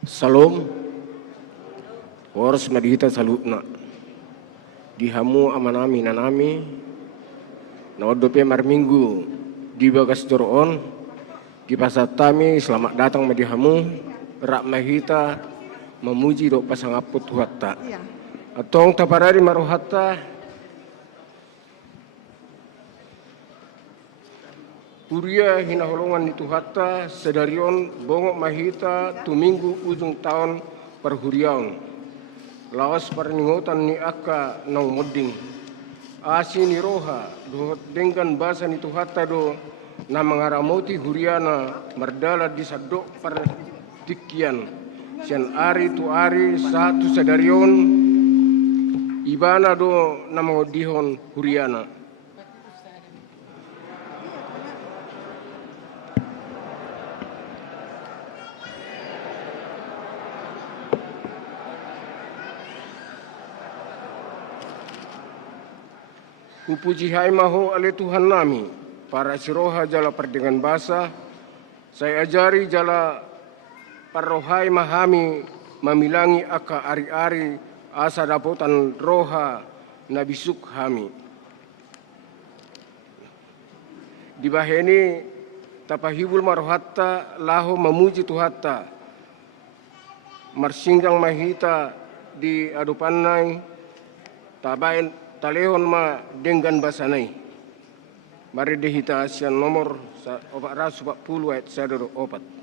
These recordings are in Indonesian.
Salom, horas madihita salutna. Dihamu amanami nanami, naodope marminggu di bagas joroon, di pasatami selamat datang madihamu, rak mahita memuji dok pasangaput huatta. Atong taparari maruhatta, Puria hinaholongan itu hatta sedarion bongok mahita tu minggu ujung tahun perhuriaun. Lawas perningotan ni akka nang moding. Asi ni roha dohot dengan basan itu hatta do na mangaramoti huriana merdala di sadok perdikian. Sian ari tu ari satu sedarion ibana do na mangodihon huriana. Kupuji hai maho ale Tuhan nami, para siroha jala perdengan basa, saya ajari jala parrohai mahami mamilangi aka ari-ari asa dapotan roha nabisuk hami. Dibaheni tapahibul marohatta laho memuji Tuhatta, marsinggang mahita di adupanai tabain talehon ma dengan basanai. Mari dehita asian nomor 440 ayat 1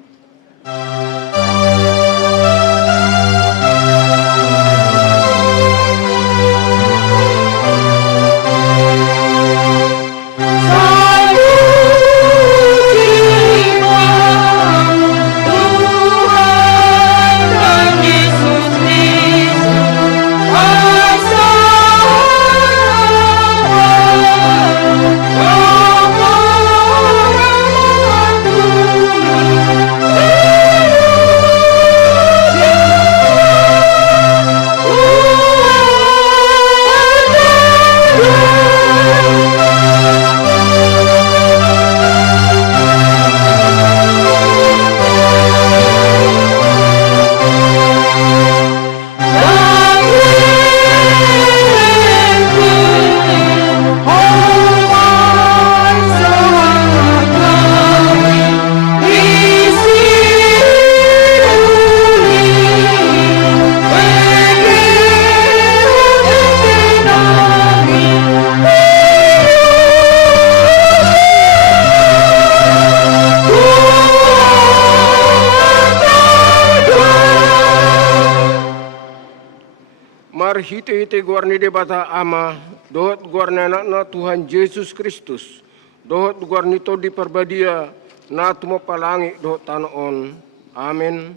hite-hite guarni de bata ama, dohot guarni anakna Tuhan Yesus Kristus, dohot guarni to di perbadia, na tumo palangi dohot tanoon. Amin.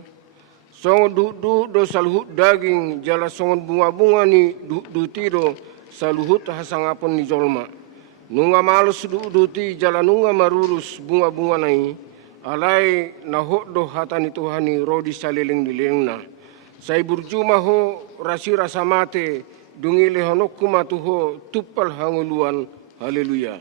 Songon du do saluhut daging, jala songon bunga-bunga ni du tiro, saluhut hasangapon ni jolma. Nunga malus du jala nunga marurus bunga-bunga nai, alai nahot do hatani Tuhani rodi saliling-lilingna. Sai burjuma ho rasi rasa mate dungile honokuma tuho tupal hanguluan. Haleluya.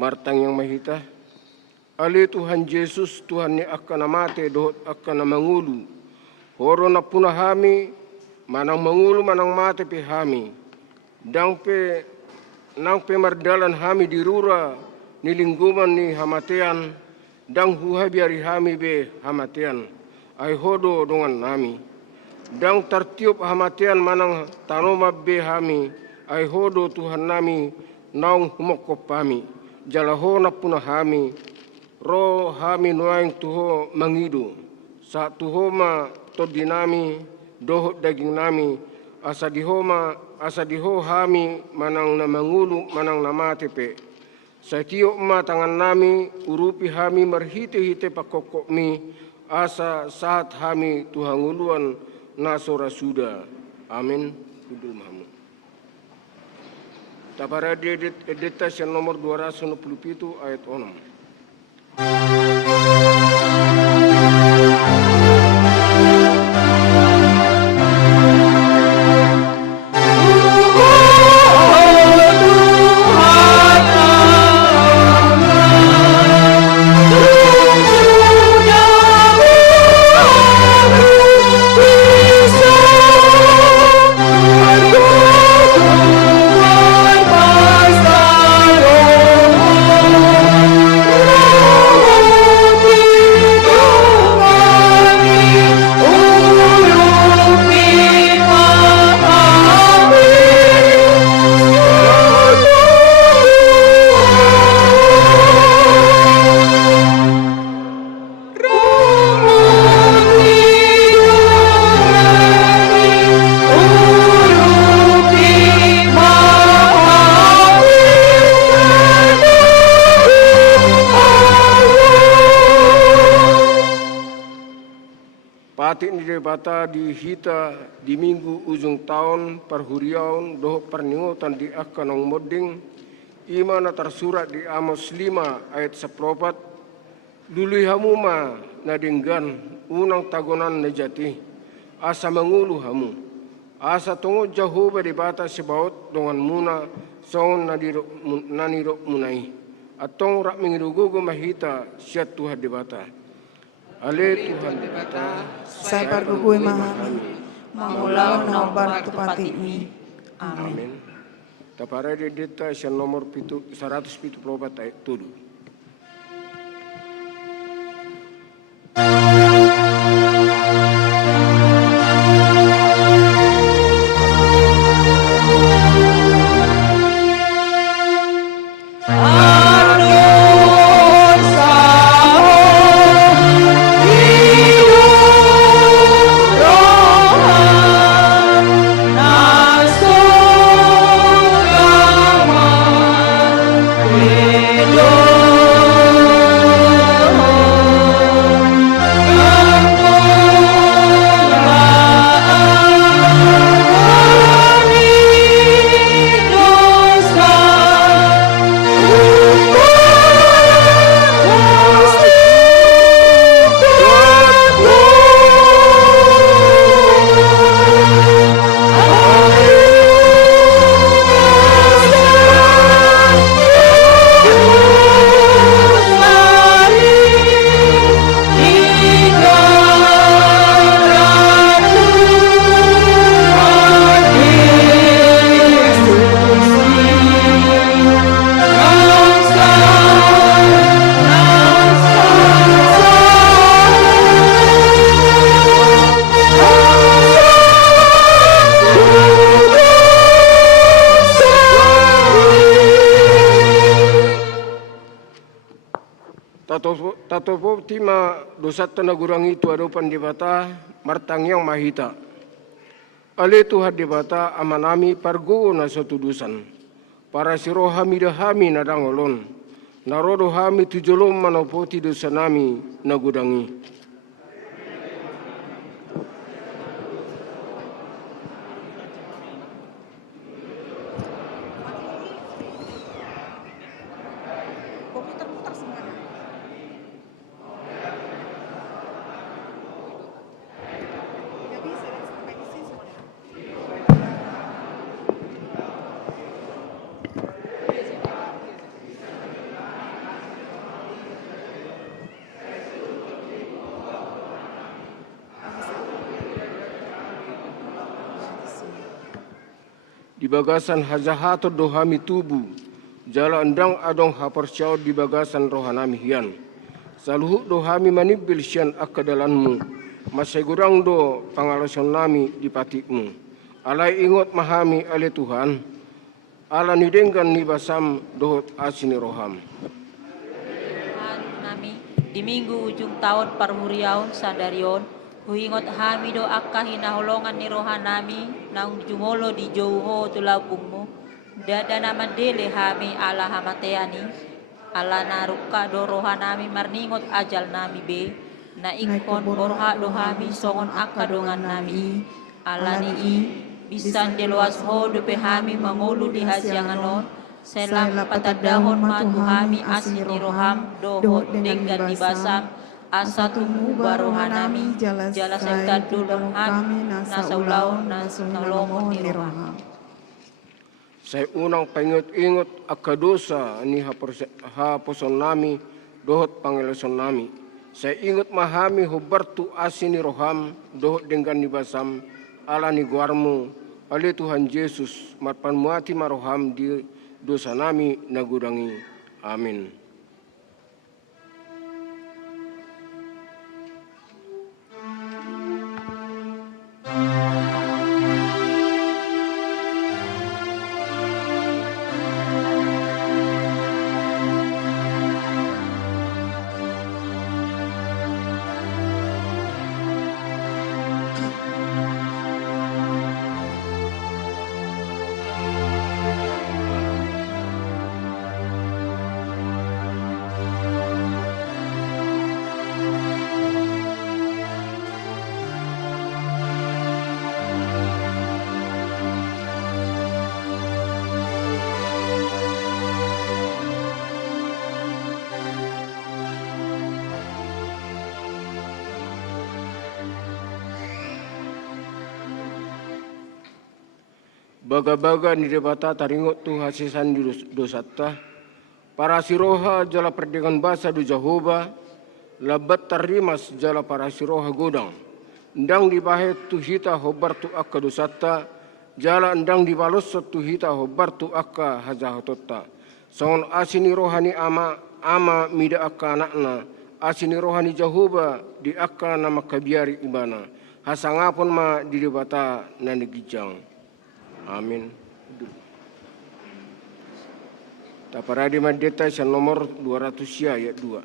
Martang yang mahita. Ale Tuhan Yesus, Tuhan ni akan namate dohot akan namangulu. Horo na punahami, manang mangulu manang mate pe hami. Nang pe mardalan hami di rura, nilingguman ni hamatean, dang huha biari hami be hamatean. Ay hodo dongan nami. Dang tartiup hamatean manang tanoma be hami, ay hodo Tuhan nami, naung humokop hami. Jalaho na punahami, roh hami nuaing tuho mangidu, saat tuho ma todi nami, dohot daging nami, asa diho hami manang na mangulu manang na matepe. Sa tiyo ma tangan nami, urupi hami marhite-hite pakokok mi, asa saat hami tuhanguluan nasora suda. Amin. Kudul mahamu. Tapara editas yang nomor 267 ayat 6. Pati ni debata di hita di minggu ujung tahun perhuriaun doh perningotan di akanong moding ima na tersurat di Amos 5 ayat 14 lului hamuma na dinggan unang tagonan na jati asa mangulu hamu asa tongo Jehova debata sebaut dongan muna songon naniro munai atong rak mengirugogo mahita siat Tuhan debata. Ale Tuhan debata, sabar gue mahami, mamulau nomor tupati ini. Amin. Tapara di dita siya nomor 174 ayat 7. Tatopo tima dosa tanagurang itu adopan debata martangyang mahita. Ale Tuhan debata amanami pargo na sotudusan. Para sirohami dahami na dangolon. Narodo hami tujolom manopoti dosa nami nagudangi. Di bagasan hajahato dohami tubuh, jala endang adong hapersyau di bagasan rohanami hian. Saluhuk dohami manibil sian akadalanmu, masai gurang do pangalason nami di patikmu. Alai ingot mahami ale Tuhan, ala nidenggan ni basam dohot asini roham. Tuhan nami, di minggu ujung tahun parhuriaun sadarion, huingot hami do akka hinaholongan ni rohanami nang jumolo di jauho tulabungmu dada nama dele hami ala hamateani ala naruka do rohanami marningot ajal nami be na ikon borha do hami songon akka dongan nami ala ni bisan deluas ho do pe hami mangulu di hasyanganon selam patadahon matu hami asini roham do denggan di basam asa tumu barohanami jala sekta dulur kami nasa ulaw nasa nolomon ni roham. Saya unang paingot-ingot akadosa ni haposon nami dohot pangelason nami. Saya ingot mahami hubartu asini roham dohot dengan ni basam ala ni guarmu ale Tuhan Yesus marpan muati maroham di dosa nami nagudangi. Amin. Baga-baga ni debata taringot tu hasisan di dosata. Para siroha jala perdekan basa du Jahoba. Labat tarimas jala para siroha godang. Ndang dibahe tu hita hobar tu akka dosata. Jala ndang dibalos tu hita hobar tu akka hajahatota. Songon asini rohani ama mida akka anakna. Asini rohani Jahoba di akka nama kabiari ibana. Hasangapon ma di debata nanigijang. Amin. Taparadi Madeta nomor 200 ayat 2.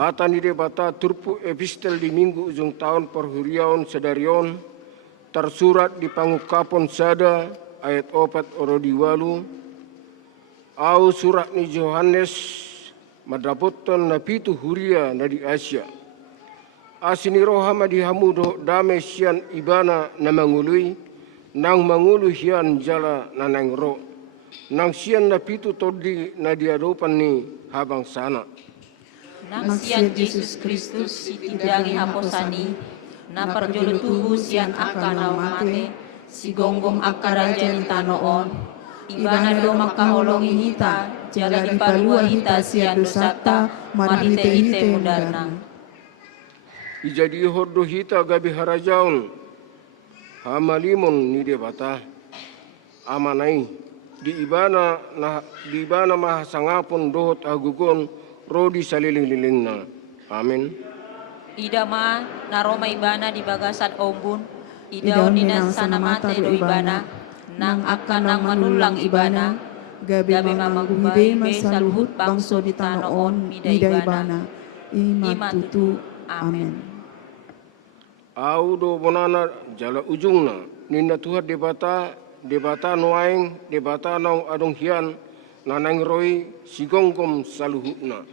Hatani debata turpu epistel di minggu ujung tahun perhuriaun sedarion tersurat di pangukapon sada ayat 4 orodi walu au surat ni Yohanes madapoton na pitu huria na di Asia asini rohama di hamudo dame sian ibana na mangului nang mangulu hian jala na nangro nang sian na pitu todi na diadopan ni habang sana. Nang sian Yesus Kristus si tidangi haposani, na parjolo tubuh sian akka na mate, si gonggong akka raja ni tanoon, ibana do makaholongi hita, jala ipalua hita sian dosata, marite-hite mudarna. Ijadi hordo hita gabi harajaun, hamalimon ni debata, amanai, di ibana mahasangapon dohot agugon, rodi saliling-lilingna. Amin. Idama naroma ibana di bagasan ombun, idaw nina sana mate do ibana, nang akan nang manulang ibana, gabi mamagubay masaluhut bangso di tanoon mida ibana, imatutu. Amin. Audo bonana jala ujungna, nina tuhat debata noaing, debata nong adong hian, nanang roi sigongkom saluhutna.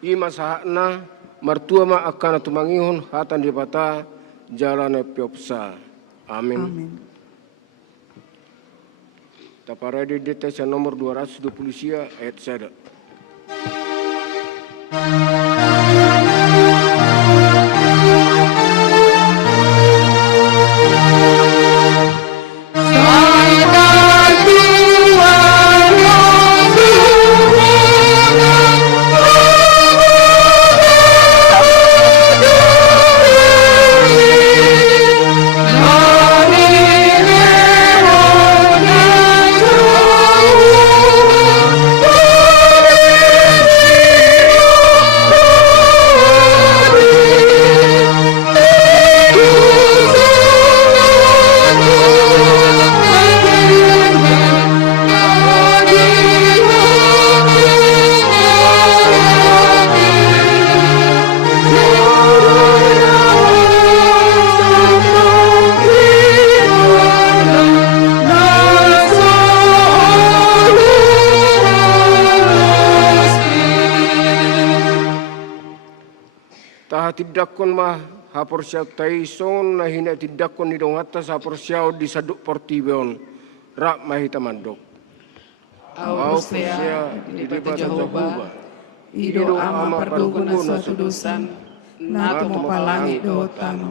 Ima sahakna martua ma akan tumangihon hatan debata jalana piopsa. Amin. Amin. Taparadi detesan nomor 220 sia ayat sada. Tidakon mah haporsiaw taison na hinatidakon ni dongata sa haporsiaw di saduk portibeon rak mahita mandok. Au Hosea di bata Jehovah, ido ama pardugo na suatu dosan, na tumapalangi do tano.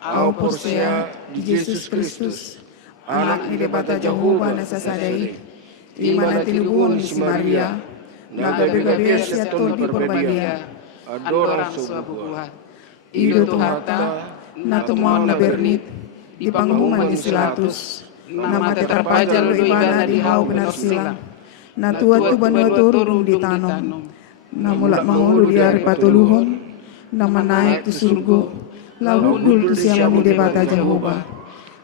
Au Hosea di Yesus Kristus, anak ni bata Jehovah na sasadai, imana tilubun si Maria, na gabi-gabi siya tol di porbadia, adorang suabuha. Ido tuhata, na tumuang na bernit, di panghuman ni Silatus, na matetarpajal lo ibana di hau benar silang, na tuat tu banua turun di tanong, na mulak mangulu di hari patuluhon, na manaik tu surgo, lau hudul tu siya mamide bata Jehovah,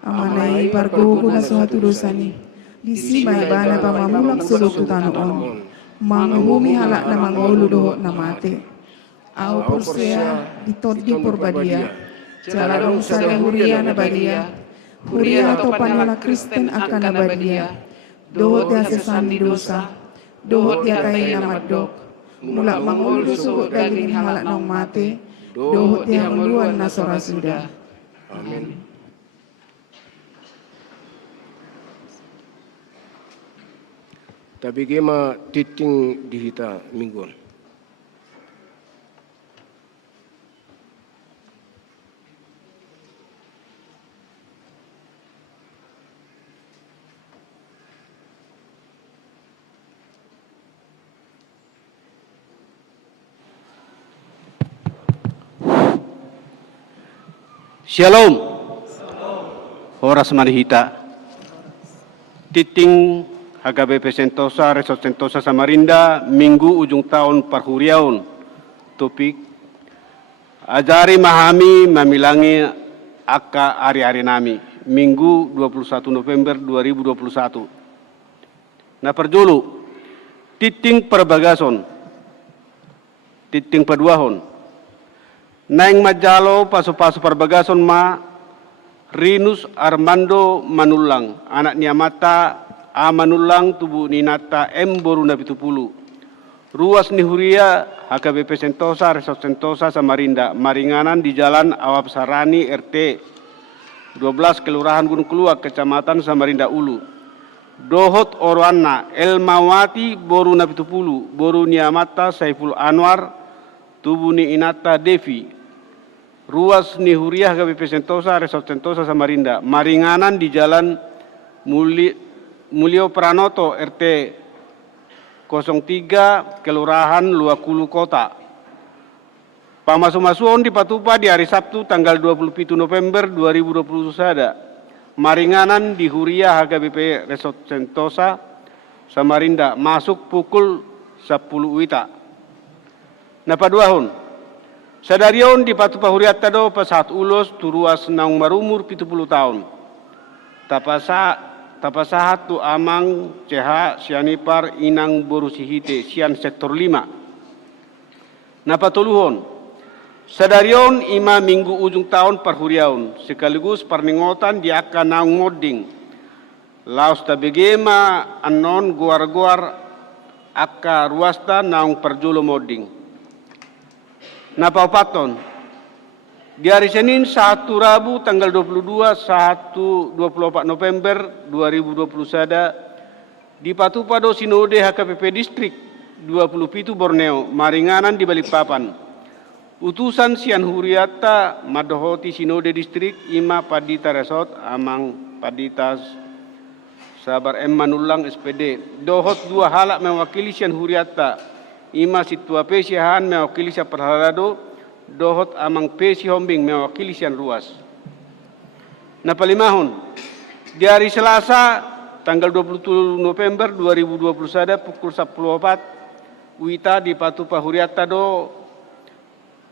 amanai parkuhu na suatu dosani, di sima ibana pamamulak suluk tu tanoon, manguhumi halak na mangulu dohok na mate. Au Hosea di todi porbadia, jaladong sada huria na badia, huria atau panala Kristen akan na badia, dohot dia sesandi dosa, dohot dia kain na madok, mulak mangulu suku daging halak nong mate, dohot dia meluan na sora sudah. Amin. Tapi kema titing dihita mingguan. Shalom. Horas manihita. Titing HKBP Sentosa, Resort Sentosa Samarinda, Minggu ujung tahun Parhuriaun. Topik, ajari mahami mamilangi akka hari-hari nami. Minggu 21 November 2021. Nah perjulu, titing perbagason, titing paduahon. Naing majalo pasu-pasu perbagason ma Rinus Armando Manulang, anak niamata A Manulang tubuh ninata M Boruna Pitupulu. Ruas Nihuria HKBP Sentosa, Resort Sentosa Samarinda, Maringanan di Jalan Awap Sarani RT 12 Kelurahan Gunung Keluak, Kecamatan Samarinda Ulu. Dohot Orwana El Mawati Boruna Pitupulu, Boru niamata Saiful Anwar tubuh ni Inata Devi. Ruas Nihuriah HKBP Sentosa, Resort Sentosa Samarinda, Maringanan di Jalan Mulyo Pranoto RT 03 Kelurahan Luakulu Kota. Pamasu-masuon di Patupa di hari Sabtu tanggal 27 November 2020 sada. Maringanan di Huriah HKBP Resort Sentosa Samarinda masuk pukul 10 wita. Napaduahon. Sadarion di Patupa Huriatta do pasat ulos turuas naung marumur 70 tahun. Tapasahat tu amang ceha sianipar inang borusihite sian sektor 5. Napatuluhon. Sadarion ima minggu ujung tahun parhuriaun sekaligus parningotan di akka naung modding. Laos tabegema anon guar-guar akka ruasta naung perjulo modding. Napaupaton, di hari Senin 1 Rabu tanggal 24 November 2020 sada di Patupa do Sinode HKPP Distrik 27 Borneo, Maringanan di Balikpapan. Utusan Sian Huriatta Madohoti Sinode Distrik Ima Padita Resort Amang Paditas Sabar M Manulang SPD. Dohot dua halak mewakili Sian Huriatta. Ima situa pesiahan mewakili sian perhalado, dohot amang pesi hombing mewakili sian ruas. Napalimahon, di hari Selasa tanggal 27 November 2020 sada pukul 14 wita di Patupa Huriatta do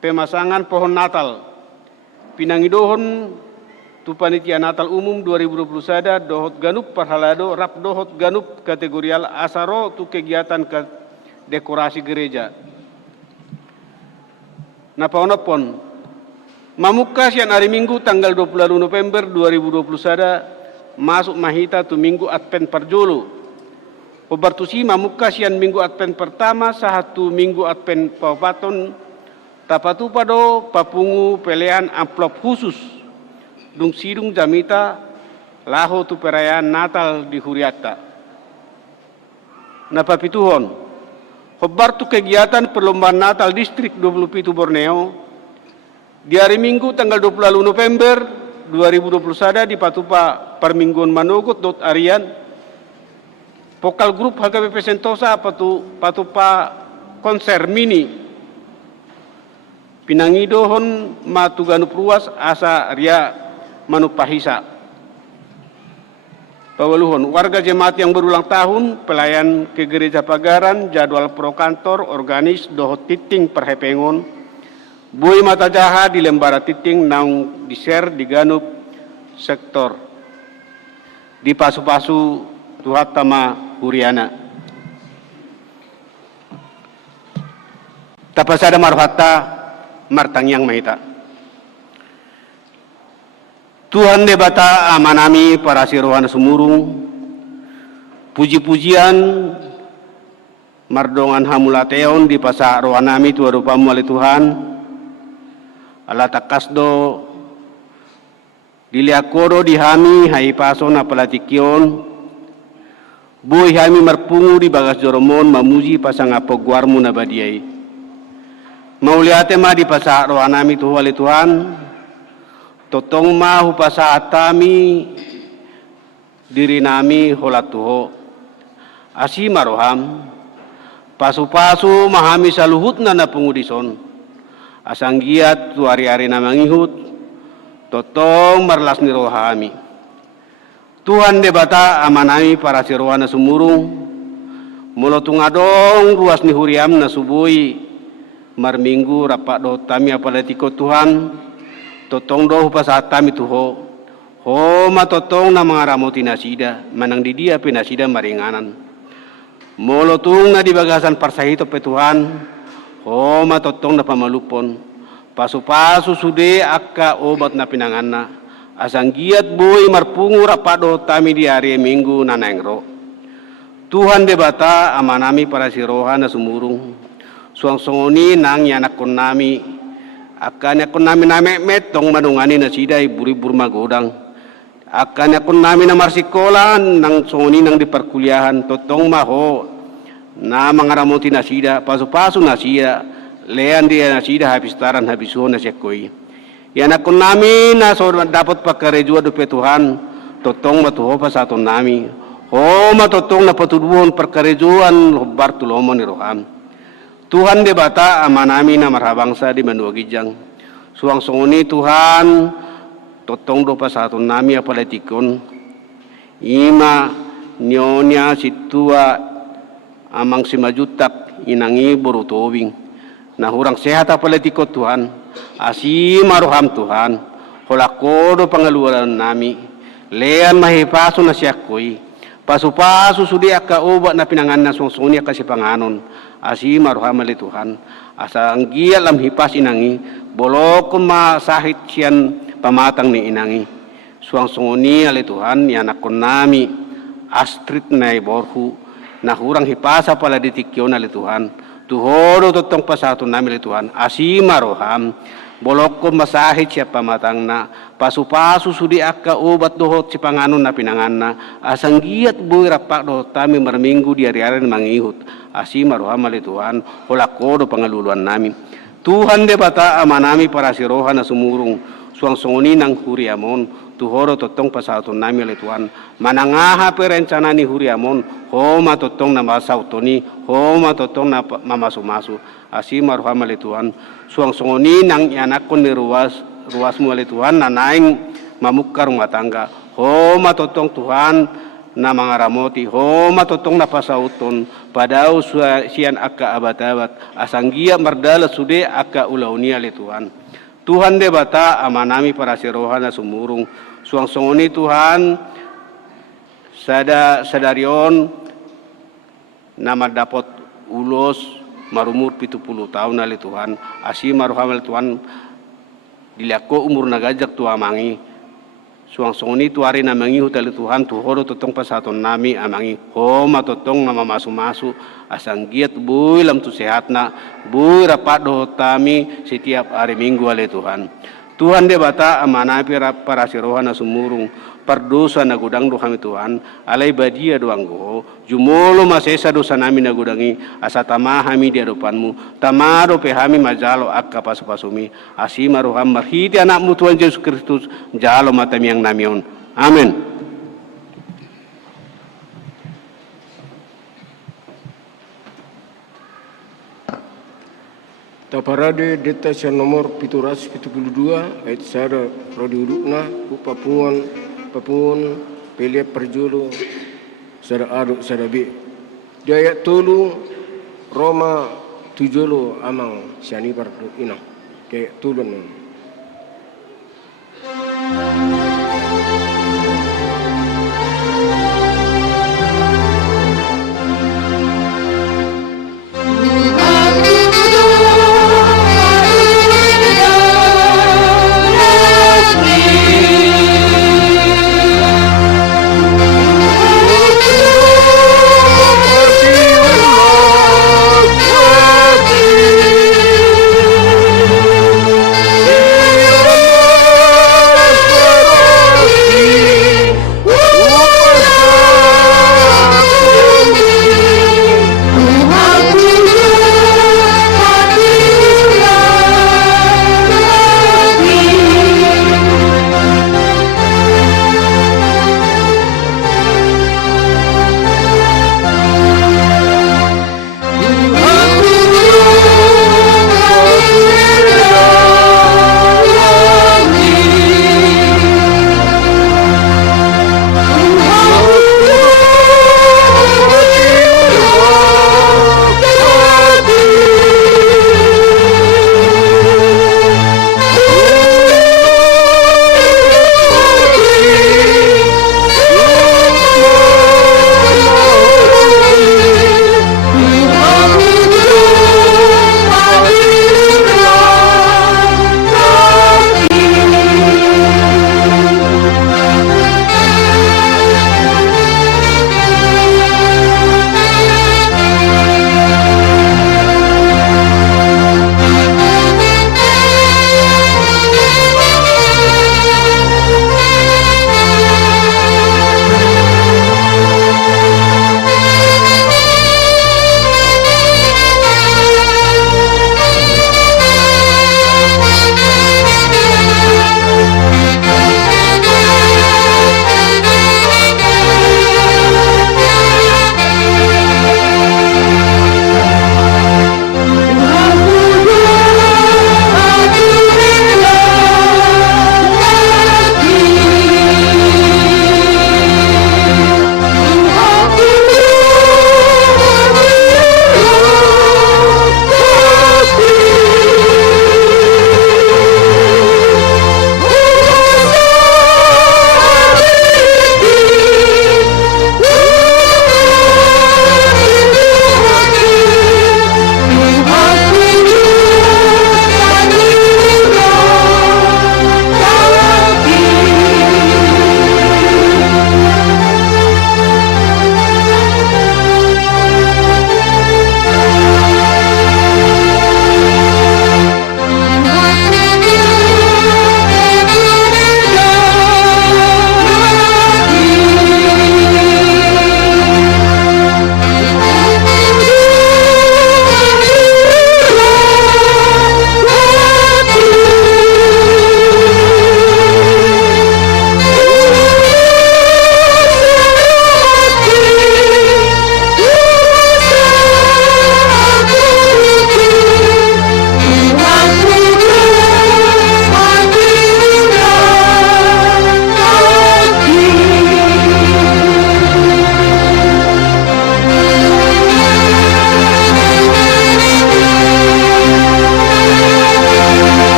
pemasangan pohon Natal. Pinangidohon tu panitia Natal umum 2020 sada dohot ganup perhalado rap dohot ganup kategorial asaro tu kegiatan dekorasi gereja. Napaonopon, mamuka sian hari Minggu tanggal 20 November 2020 sada masuk mahita tu Minggu Advent Parjolo. Pebartusi mamuka sian Minggu Advent pertama sahatu Minggu Advent Paupaton Tapatu pado papungu pelean amplop khusus dung sidung jamita laho tu perayaan Natal di Huriata. Napapituhon, hobar tu kegiatan perlombaan Natal Distrik 27 Borneo di hari Minggu tanggal 20 November 2021 di Patupa Permingguan Manogot Arian Vokal Grup HKBP Sentosa Patupa konser mini pinangidohon matuganu pruas asa ria manupahisa. Pawaluhon, warga jemaat yang berulang tahun, pelayan ke gereja pagaran, jadwal pro kantor, organis, dohot titing perhepengon, bui mata jaha di lembara titing naung di share di ganup sektor. Di pasu-pasu tuhatama Huriana. Tapasada marhata martang yang mahita. Tuhan debata amanami para sirohan sumurung, puji-pujian mardongan hamulateon di pasa rohanami tua rupamu oleh Tuhan, ala takasdo diliakoro dihami hai pason apalatikion, boy hami marpungu di bagas joromon mamuji pasang apogwarmu nabadiai. Mauliate ma di pasa rohanami tuh oleh Tuhan, totong ma hupasa atami diri nami holatuho, asi maroham, pasu-pasu mahami saluhut na pengudison, asanggiat tu ari-ari namangihut, totong marlas ni rohami. Tuhan debata amanami para sirohana sumurung, mulotung adong ruas ni huriam na subui, marminggu rapat do tami apalatiko Tuhan totong do pasat tami tuho ho ma totong na mga ramoti nasida manang di dia pinasida maringanan molotung na di bagasan parsahito pe Tuhan ho ma totong na pamalupon pasu-pasu sude akka obat na pinanganna asanggiat boy marpungu rapat do tami di hari minggu nanaengro Tuhan debata amanami para siroha na sumurung suang-songoni nang yanak kon nami akan yakon nami namek tong manungani na sidai buri-bur magodang akan yakon nami na marsikolan nang songoni nang di perkuliahan totong maho na mangaramoti na sida pasu-pasu na sida lean dia na sida habistaran habisuhon na sekoi yanak kon nami na so dapat pakarejua dope Tuhan totong matuho pasaton nami ho matotong na patuduhon perkarejuan hobar tulomon ni roham Tuhan debata amanami na marhabangsa di manuagijang. Suang songoni Tuhan totong do pasatun nami apalatikon. Ima nyonya situa amang simajutak inangi borutowing. Nah hurang sehat apalatikot Tuhan. Asi maruham Tuhan. Holakodo pangaluaran nami. Lean mahipaso na siyakoi. Pasu-pasu sudi akka obat na pinanganan suang songoni akka si panganon. Asi maruham ali Tuhan asa anggia lam hipas inangi bolokon ma sahit sian pamatang ni inangi suang songoni ali Tuhan yanak kon nami Astrid na iborhu na hurang hipasa pala ditikyon ali Tuhan tuhoro totong pasatun nami ali Tuhan asi maruham bolokon masahit siya pamatang na pasu-pasu sudi akka obat dohot si panganon na pinanganna asanggiat boy rapak dohot tami marminggu di hari-hari mangihut asi maruham ali Tuhan holakodo pangaluluan nami Tuhan debata amanami para siroha na sumurung suang songoni nang huriamon tuhoro totong pasatun nami ali Tuhan manangaha perencana ni huriamon homa totong na masautoni homa totong na mamasu-masu asi maruham ali Tuhan suang songoni nang yanakon ni ruasmu ali Tuhan na naing mamukar rumah tangga homa totong Tuhan na mga ramoti homa totong na pasauton padao sian akka abat-abat asanggia mardala sude akka ulauni ali Tuhan Tuhan debata amanami para siroha na sumurung suang songoni Tuhan sadarion na madapot ulos marumur 70 tahun ali Tuhan asi maruham ali Tuhan diliako umur nagajak tua mangi Suang-songoni tuari na mangihu tali Tuhan tuhoro totong pasaton nami amangi homa totong nama masu-masu asang giat bui lam tu sehat na bui rapat doh tami setiap hari minggu ale Tuhan. Tuhan de bata amanapi para sirohan na sumurung pardosa na gudang do kami Tuhan alai badia doang go jumolo masesa dosa nami na gudangi asa tamahami di hadapanmu tamaro pehami majalo akka pasupasumi asima roham marhiti anakmu Tuhan Yesus Kristus jalo matami yang namion amin. Taparade detasya nomor 772 ayat sada prodi udukna papungan pilih perjulu sada aduk sada bi. Di ayat tulu Roma 7 amang siani pardu ina kayak tulun.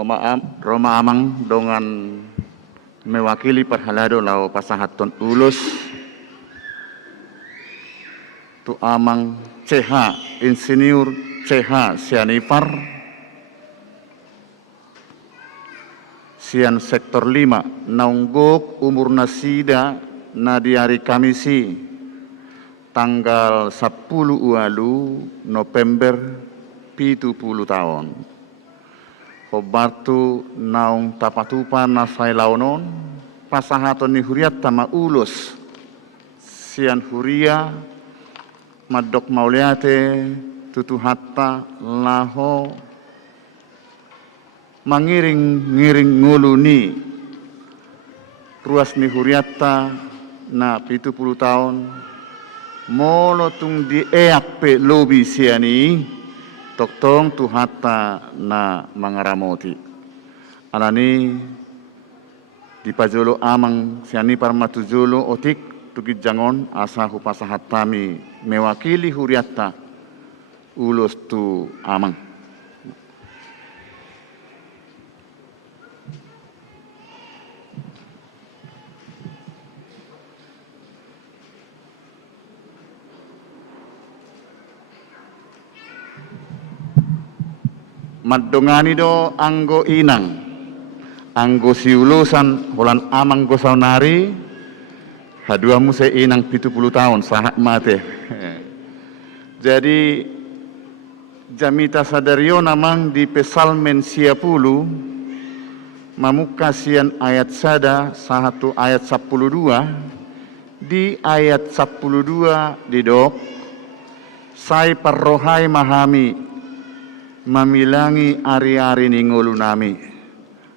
Roma Amang dengan mewakili perhalado lau pasahaton ulus tu Amang CH Insinyur CH Sianipar Sian Sektor 5 naunggok umur nasida na di hari Kamisi tanggal 10 ualu November 70 tahun. Hobartu naung tapatupa na say launon pasahaton ni huriat tama ulus sian huria madok mauliate tutuhatta laho mangiring-ngiring nguluni ruas ni huriatta na 70 tahun molo tung di eak lobi siani toktong tuhata na mangaramoti alani di pajolo amang siani parmatujolo otik tugid jangon asa hupasahatami mewakili huriatta ulus tu amang. Madongani do anggo inang, anggo siulusan holan amang go saunari, haduamu se inang 70 tahun sahak mate. Jadi jamita sadario namang di pesalmen 10 mamuka sian ayat sada sahatu ayat 12 di ayat 12 didok sai parrohai mahami mamilangi ari-ari ningulu nami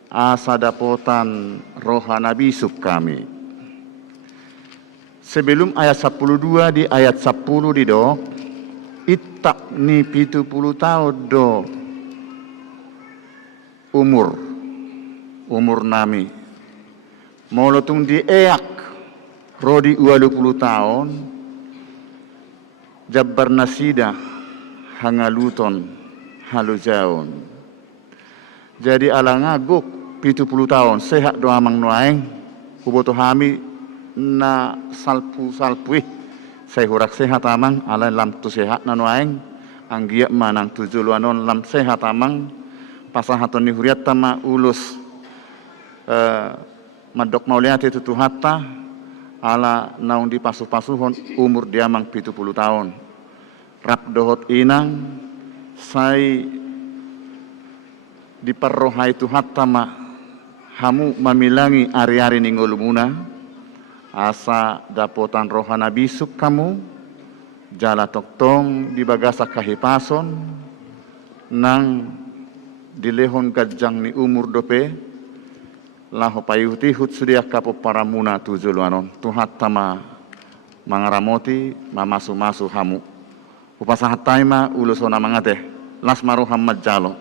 asa dapotan rohana bisuk kami. Sebelum ayat 12 di ayat 10 di do itak ni 70 tahun do umur nami molotung di eak rodi 20 tahun jabbar nasida hangaluton halu jaun. Jadi alangaguk 70 tahun sehat doa mang nuaeng kuboto hami na salpui saya hurak sehat amang ala lam tu sehat na nuaeng anggiak manang tujuluanon lam sehat amang pasahaton ni huriat tama ulus madok mauliate tutu hatta ala naung di pasuh-pasuhon umur diamang 70 tahun rap dohot inang sai diperrohai tu hatama hamu mamilangi ari-ari ninggolumuna asa dapotan rohana bisuk kamu jala toktong di bagasa kahipason nang dilehon gajang ni umur dope laho payuti hut sudia kapo paramuna tujuluanon tu hatama mangaramoti mamasu-masu hamu upasahat taima ulusona mangate lasmaru Muhammad jalo.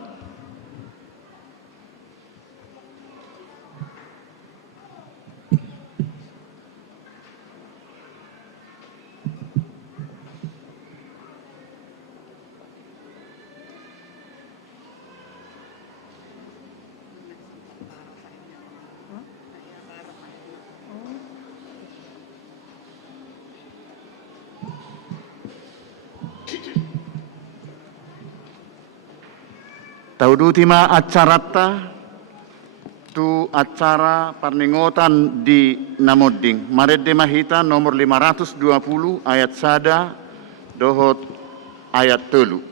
Taudutima acarata tu acara parningotan di Namoding Maret Demahita nomor 520 ayat sada dohot ayat telu.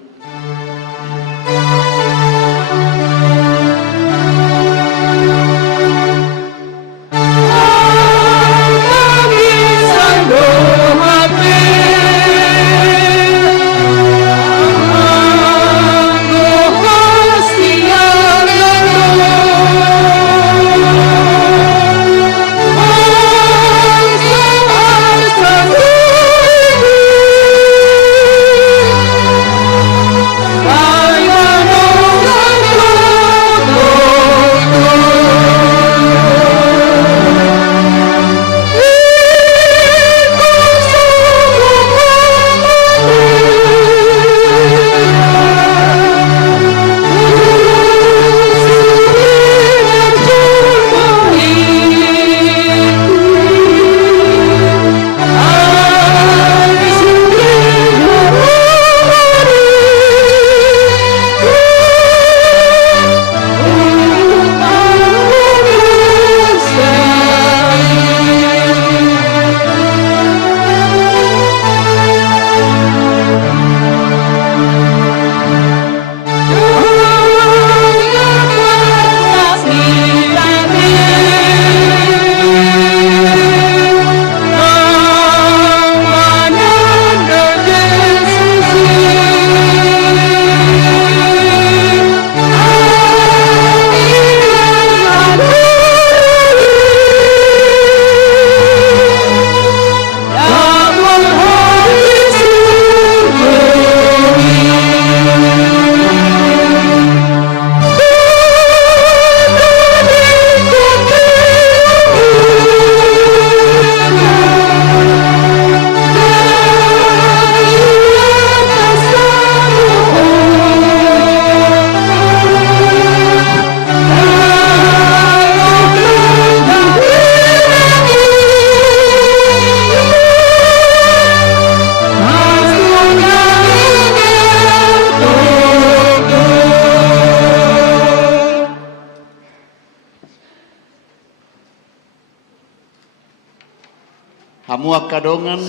Hamua kadongan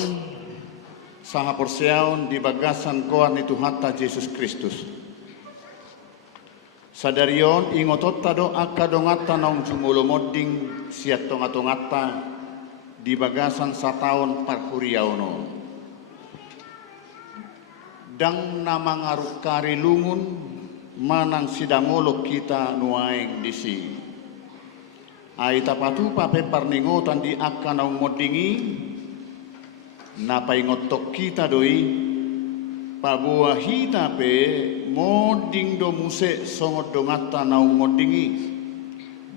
saha porsiaon di bagasan koan itu hatta Yesus Kristus. Sadarion ingototta do akadongata naung jumulo modding siat tonga-tongata di bagasan sataon parhuriaono. Dang nama ngaruk kari lungun manang sidangolo kita nuaeng disi. Aita patu pape parningotan di akka naung moddingi napa ingotok kita doi pabuah hita pe modding do muse songot dongata naung moddingi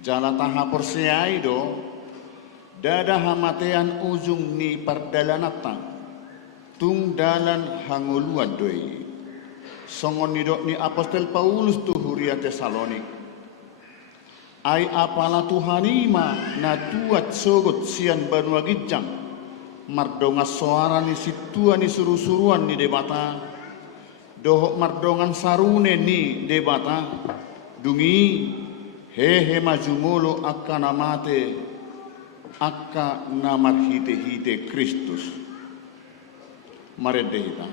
jala taha porseai do dada hamatean ujung ni pardalanata tung dalan hanguluan doi songon nidok ni apostol Paulus tu huria Tesalonik ai apala Tuhanima na tuat sogot sian banua gijang mardonga suara ni situa ni suruh-suruan ni debata dohok mardongan sarune ni debata dungi hehe majumolo akka namate akka namar hite-hite Kristus marede hita.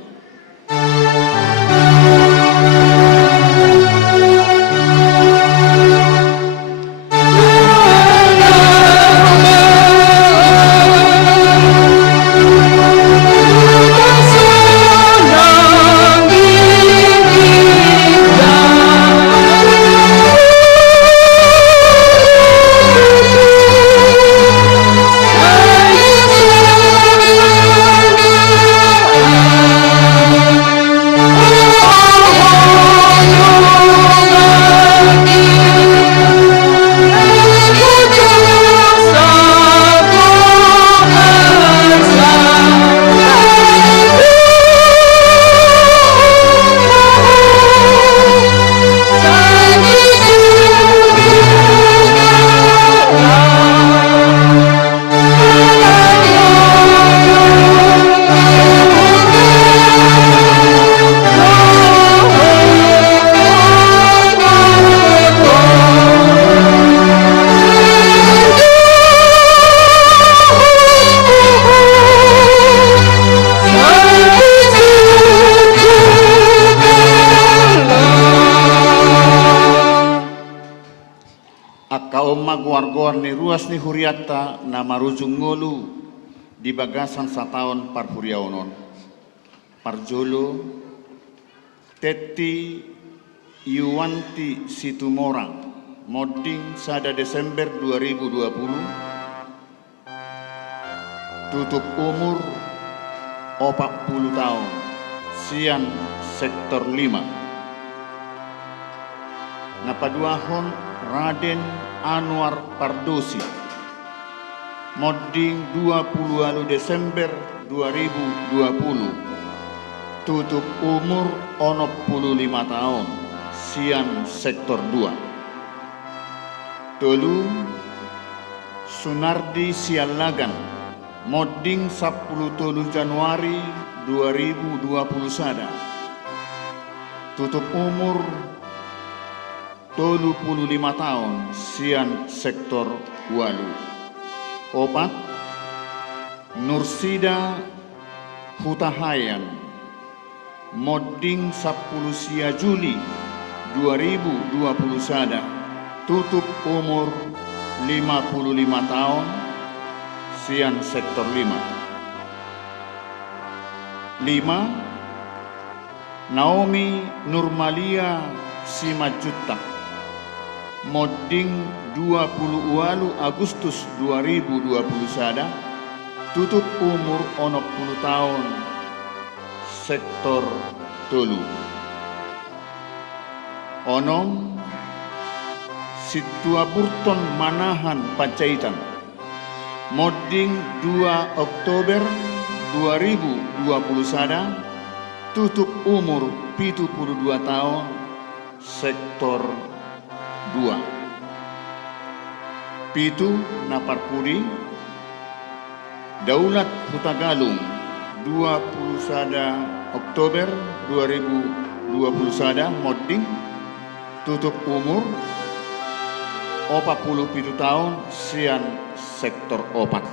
Ni ruas ni huriata nama rujung ngolu di bagasan sataon parhuriaonon parjolo teti Yuwanti Situmorang modding sada Desember 2020 tutup umur 40 tahun sian sektor 5 napaduahon Raden Anwar Pardosi modding 20 Desember 2020 tutup umur 65 tahun sian sektor 2 telu Sunardi Sialagan modding 10 Januari 2020 sada tutup umur 35 tahun sian sektor 8 opat Nursida Hutahayan modding 10 sia Juli 2020 sada tutup umur 55 tahun sian sektor 5 Naomi Nurmalia Simajuta modding 20 Agustus 2020 sada tutup umur 60 tahun sektor 3 onom Situa Burton Manahan Pancaitan modding 2 Oktober 2020 sada tutup umur 72 tahun sektor 2 pitu Naparpuri Daulat Hutagalung 21 Oktober 2020 sada modding tutup umur 47 tahun sian sektor 4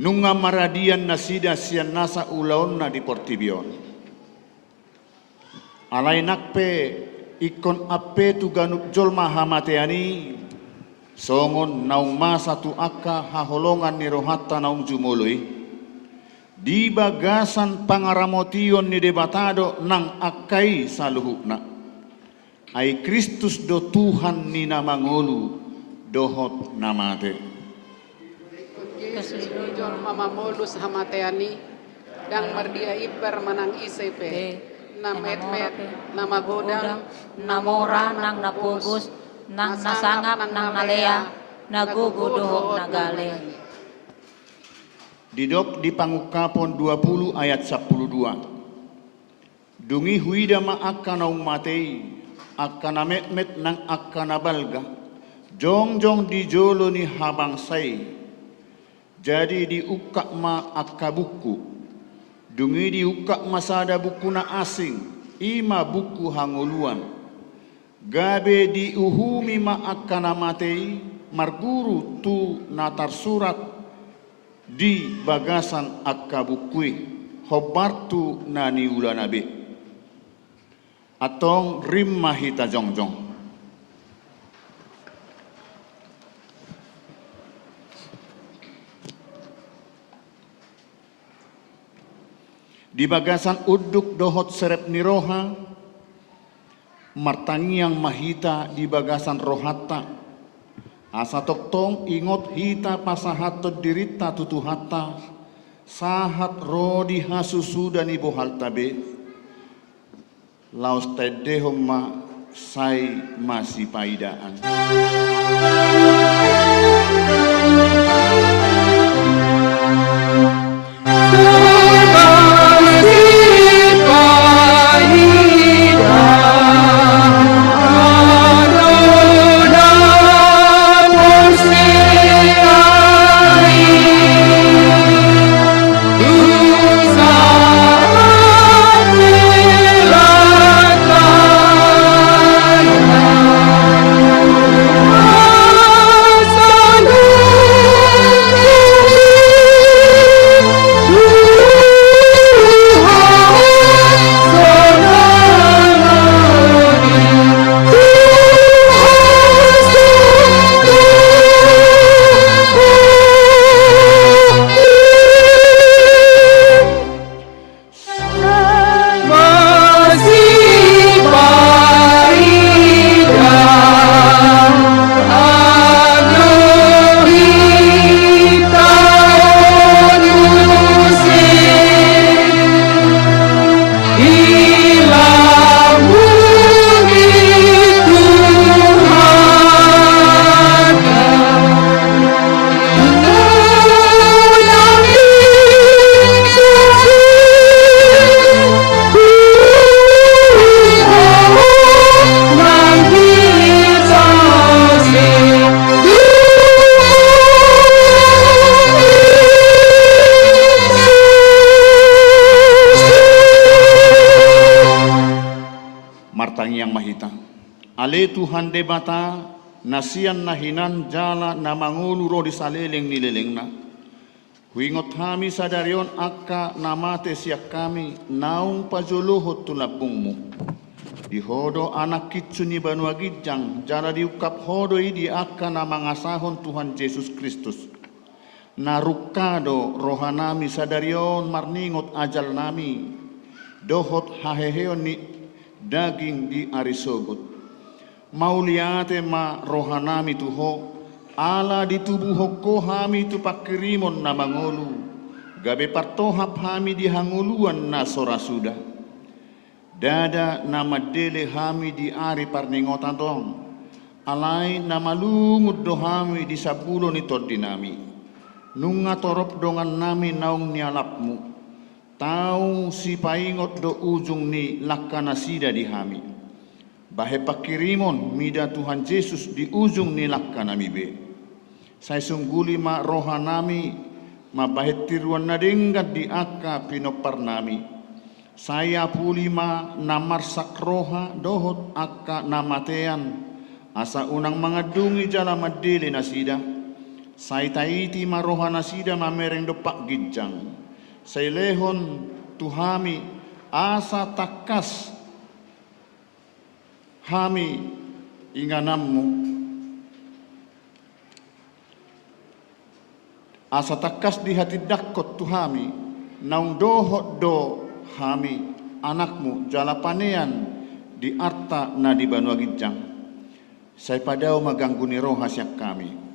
nunga maradian nasida sian nasa ulaon na di portibion. Alay nakpe ikon ape tu ganup jolma hamateani songon naung masa tu akka haholongan ni rohatta naung jumului di bagasan pangaramotion ni debatado nang akai saluhukna ai Kristus do Tuhan ni namangolu dohot namate. Keseluruhan mamamulus hamateani dang mardia iper manang ICP namet-met namagodang namora nang napugus nang nasangap nang nalea nagugudohok nagale. Didok di Pangukapon 20 ayat 12. Dungi huida ma akana matei akana met nang akana balga jong di jolo ni habang sai jadi di ukak ma akabuku dungi di ukak masada buku na asing ima buku hanguluan gabe di uhumi ma akana matei marguru tu natar surat di bagasan akabukui hobartu nani ulanabe atong rim mahita jongjong. Di bagasan uduk dohot serep niroha martangiang mahita di bagasan rohata asa toktong ingot hita pasahatot dirita tutuhata sahat rodi hasusuda ni bohaltabe laos tedehom ma sai masih paidaan. Ale Tuhan debata nasian nahinan jala na mangulu ro di saleleng nilelengna. Huingot kami sadarion akka namate siak kami naung pajoloho tulapungmu. Di hodo anak kitsu ni banua gijang jala diukap hodo di akka na mangasahon Tuhan Yesus Kristus. Narukado rohanami sadarion marningot ajal nami. Dohot haheheon ni daging di arisogot. Mauliate ma rohanami tuho ala di tubuh hoko hami tu pakirimon na mangolu gabe partohap hami di hanguluan na sorasuda dada nama dele hami di ari parningotan tong alai nama lungud do hami di sabulo ni tordinami nunga torop dongan nami naung nialapmu tau si paingot do ujung ni lakana sida di hami bahe pakirimon mida Tuhan Yesus di ujung nilak kanami be. Saya sungguli ma rohanami ma bahe tiruan nadenggat di akka pinopar nami. Saya puli ma namarsak roha dohot akka namatean asa unang mangadungi jala madili nasida. Saitaiti marohana sida mamereng dopak gijang. Sailehon tuhami asa takas hami inganammu. Asa takas di hati dakot tuhami naung dohot do hami anakmu jalapanean di arta na di banua gijang. Saya padao magangguni roh hasyak kami.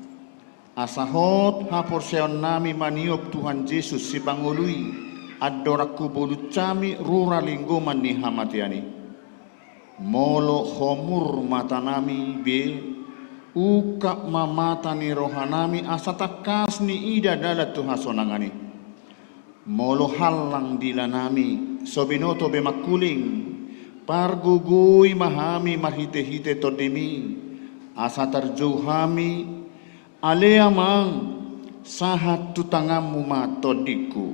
Asahot hapor seon nami maniop Tuhan Yesus si pangului adoraku bolut cami rura linggoman ni hamatiani. Molo homur mata nami be uka mamata ni rohanami asa takas ni ida dalat Tuhan sonangani. Molo halang dila nami sobinoto be makuling pargugui mahami mahite-hite todemi asa terjauhami alea mang sahat tutangamu ma todiku.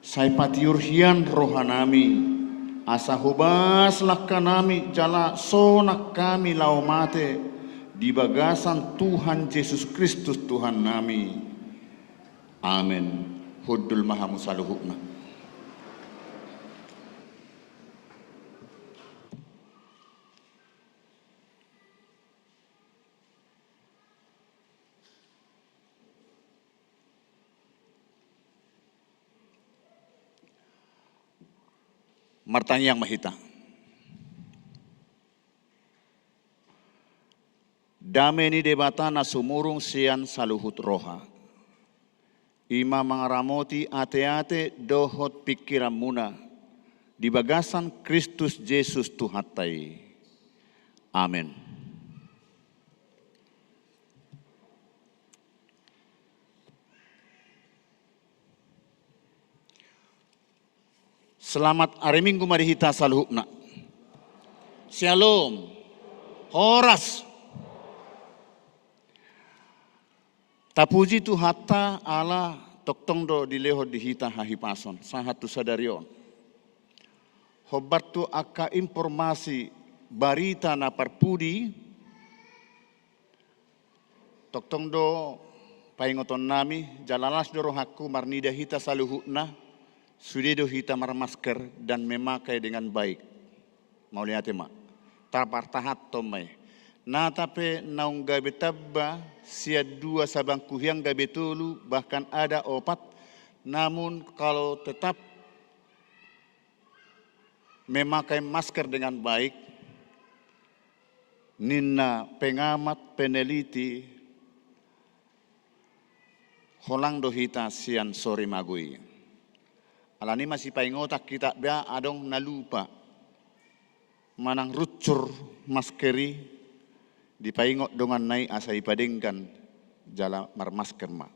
Sai patiur hian rohanami asa hubas lakanami jala sonak kami lau mate di bagasan Tuhan Yesus Kristus Tuhan nami. Amin. Hudul maha musaluhukna. Martani yang mahita. Dameni debata na sumurung sian saluhut roha. Ima mangaramoti ate-ate dohot pikiran muna. Di bagasan Kristus Yesus Tuhatai. Amin. Selamat hari Minggu marihita saluhukna. Shalom. Horas. Tapuji tu hatta ala toktongdo dileho dihita hahipason. Sahatu sadarion. Hobatu aka informasi barita na parpudi. Toktongdo paingoton nami jalalas dorohaku marnida hita saluhukna. Sudedo hita marmasker dan memakai dengan baik. Mau lihat mak. Tapar tahat tomai. Na tapi naung gabe tabba sia dua sabang kuhyang gabe tulu bahkan ada opat. Namun kalau tetap memakai masker dengan baik, nina pengamat peneliti holang dohita sian sore magui. Alani masih paingotak kita bea adong nalupa manang rucur maskeri dipaingot dengan naik asa ipadengkan jala marmasker ma.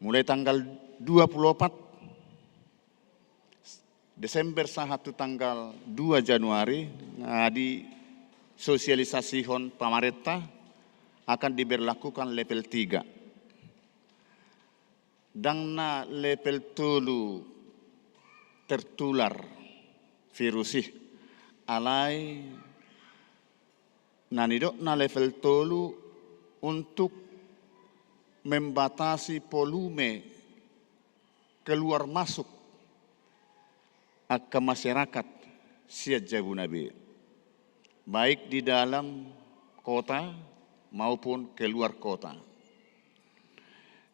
Mulai tanggal 24 Desember sahatu tanggal 2 Januari ngadi sosialisasihon pamarentah akan diberlakukan level 3. Dang na level tulu tertular virusih alai nanidok na level tulu untuk membatasi volume keluar masuk ke masyarakat siat Jabunabe baik di dalam kota maupun keluar kota.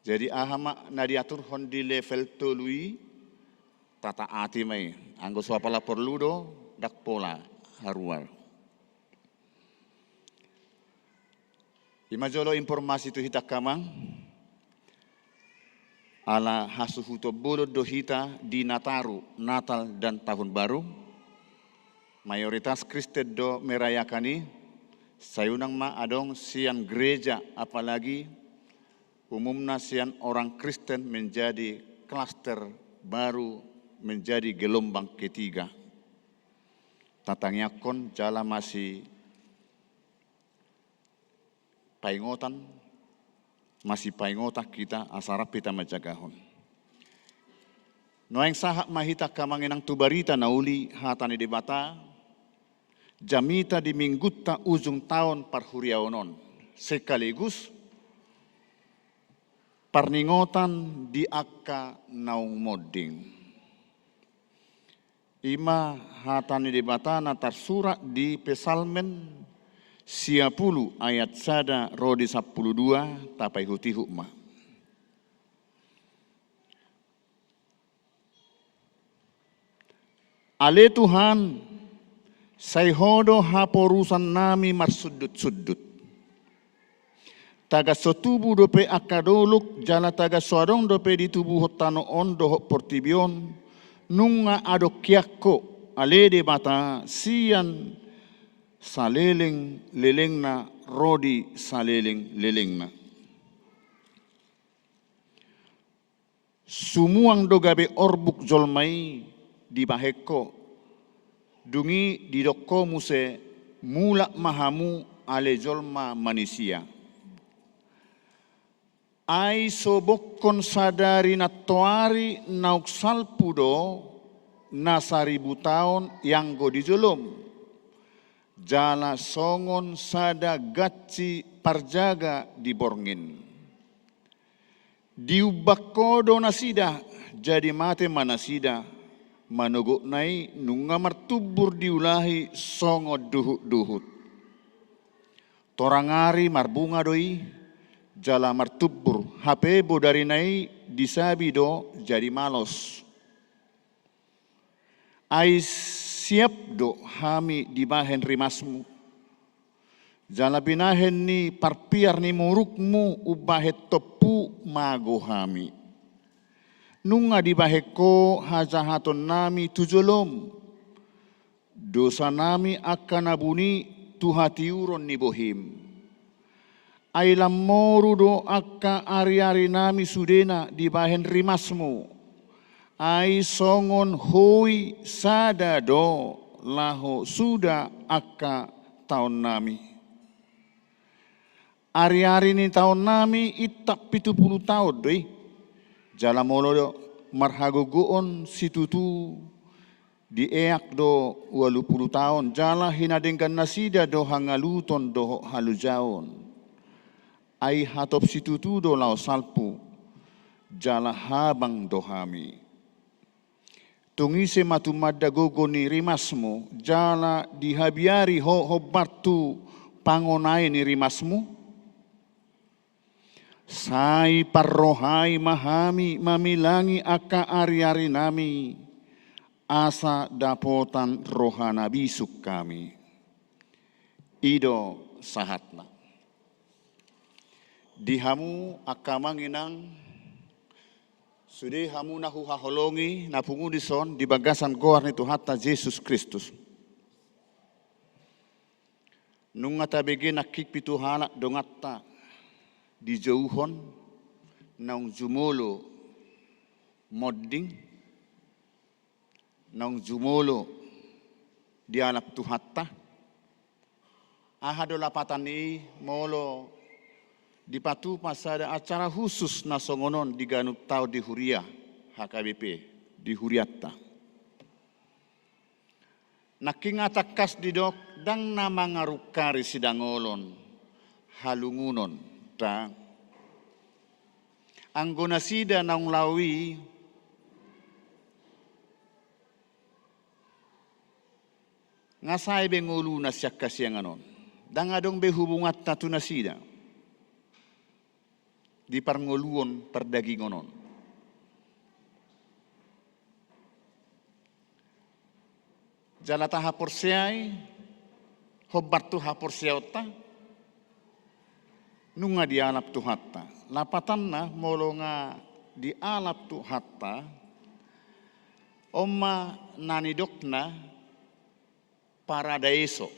Jadi ahama na diatur hon di level tului tata ati mai anggo swapala perlu do dak pola haruar. Imajolo informasi tu hita kamang ala hasuhuto bolo do hita di Nataru, Natal dan Tahun Baru. Mayoritas Kristen do merayakani sayunang ma adong sian gereja apalagi umumnya sian orang Kristen menjadi klaster baru menjadi gelombang ketiga. Tatangyakon jala masih paingotan masih paingotak kita asarap kita majagahon. Noeng sahak mahita kamanginang tubarita nauli hatani debata jamita di minggutta ujung tahun parhuriaonon. sekaligus perningotan di akka naung modding. Ima hatani debatana tersurat di Pesalmen 10 ayat 1 rodi 12 tapai huti hukma. Ale Tuhan, sayhodo haporusan nami marsudut-sudut. Taga sotubu dope akadoluk, jala taga suadong dope di tubuh hotano ondo hok portibion, nunga adok kiakko, alede bata sian saleleng lelengna, rodi saleleng lelengna. Sumuang dogabe orbuk jolmai, di baheko dungi di dokko muse mulak mahamu ale jolma manusia. Ai sobokkon sadari nattoari nauk salpudo na 1000 tahun yang go di jolom. Jala songon sada gacci parjaga di borngin. Diubakkodo nasida jadi mate manasida. Manuguk nai nunga martubur diulahi songo duhut-duhut. Torangari marbunga doi jala martubur HP bodari nai disabi do jadi malos. Ai siap do hami dibahen rimasmu. Jala binahen ni parpiar ni murukmu ubahet topu mago hami. Nunga dibaheko hajahaton nami tujolom. Dosa nami akan abuni tuhatiuron ni bohim. Ailam moru do akka ari-ari nami sudena dibahen rimasmu. Ai songon hoi sada do laho sudah akka tahun nami. Ari-ari ni tahun nami itak 70 tahun doi. Jala molo marhagogoon situtu di eak do 80 tahun. Jala hinadengkan nasida do hangaluton do halujaon. Ai hatop situtu do lau salpu. Jala habang do hami. Tungise matumada gogo ni rimasmu. Jala dihabiari hobartu pangonai ni rimasmu. Sai parrohai mahami mamilangi aka ari-ari nami asa dapotan rohana bisuk kami. Ido sahatna. Dihamu aka manginang sudi hamu nahu haholongi napungu dison di bagasan goar ni Tuhata Yesus Kristus. Nunga tabege nakik pitu halak dongatta di jauhon naung jumolo modding naung jumolo di alap Tuhatta ahado lapatan ni molo di patu pas ada acara khusus nasongonon di ganuk tau di Huria HKBP di Huriatta naking atakas di dok dang nama ngarukari sidangolon halungunon anggona sida naung lawi ngasai bengulu nasyak kasianganon dang adong behubungat tatu nasida di parngoluon perdagingonon jalata haporsiai hobbartu haporsiaota nunga di alap Tuhatta. Lapatanna molo nga di alap Tuhatta oma nanidokna paradaiso.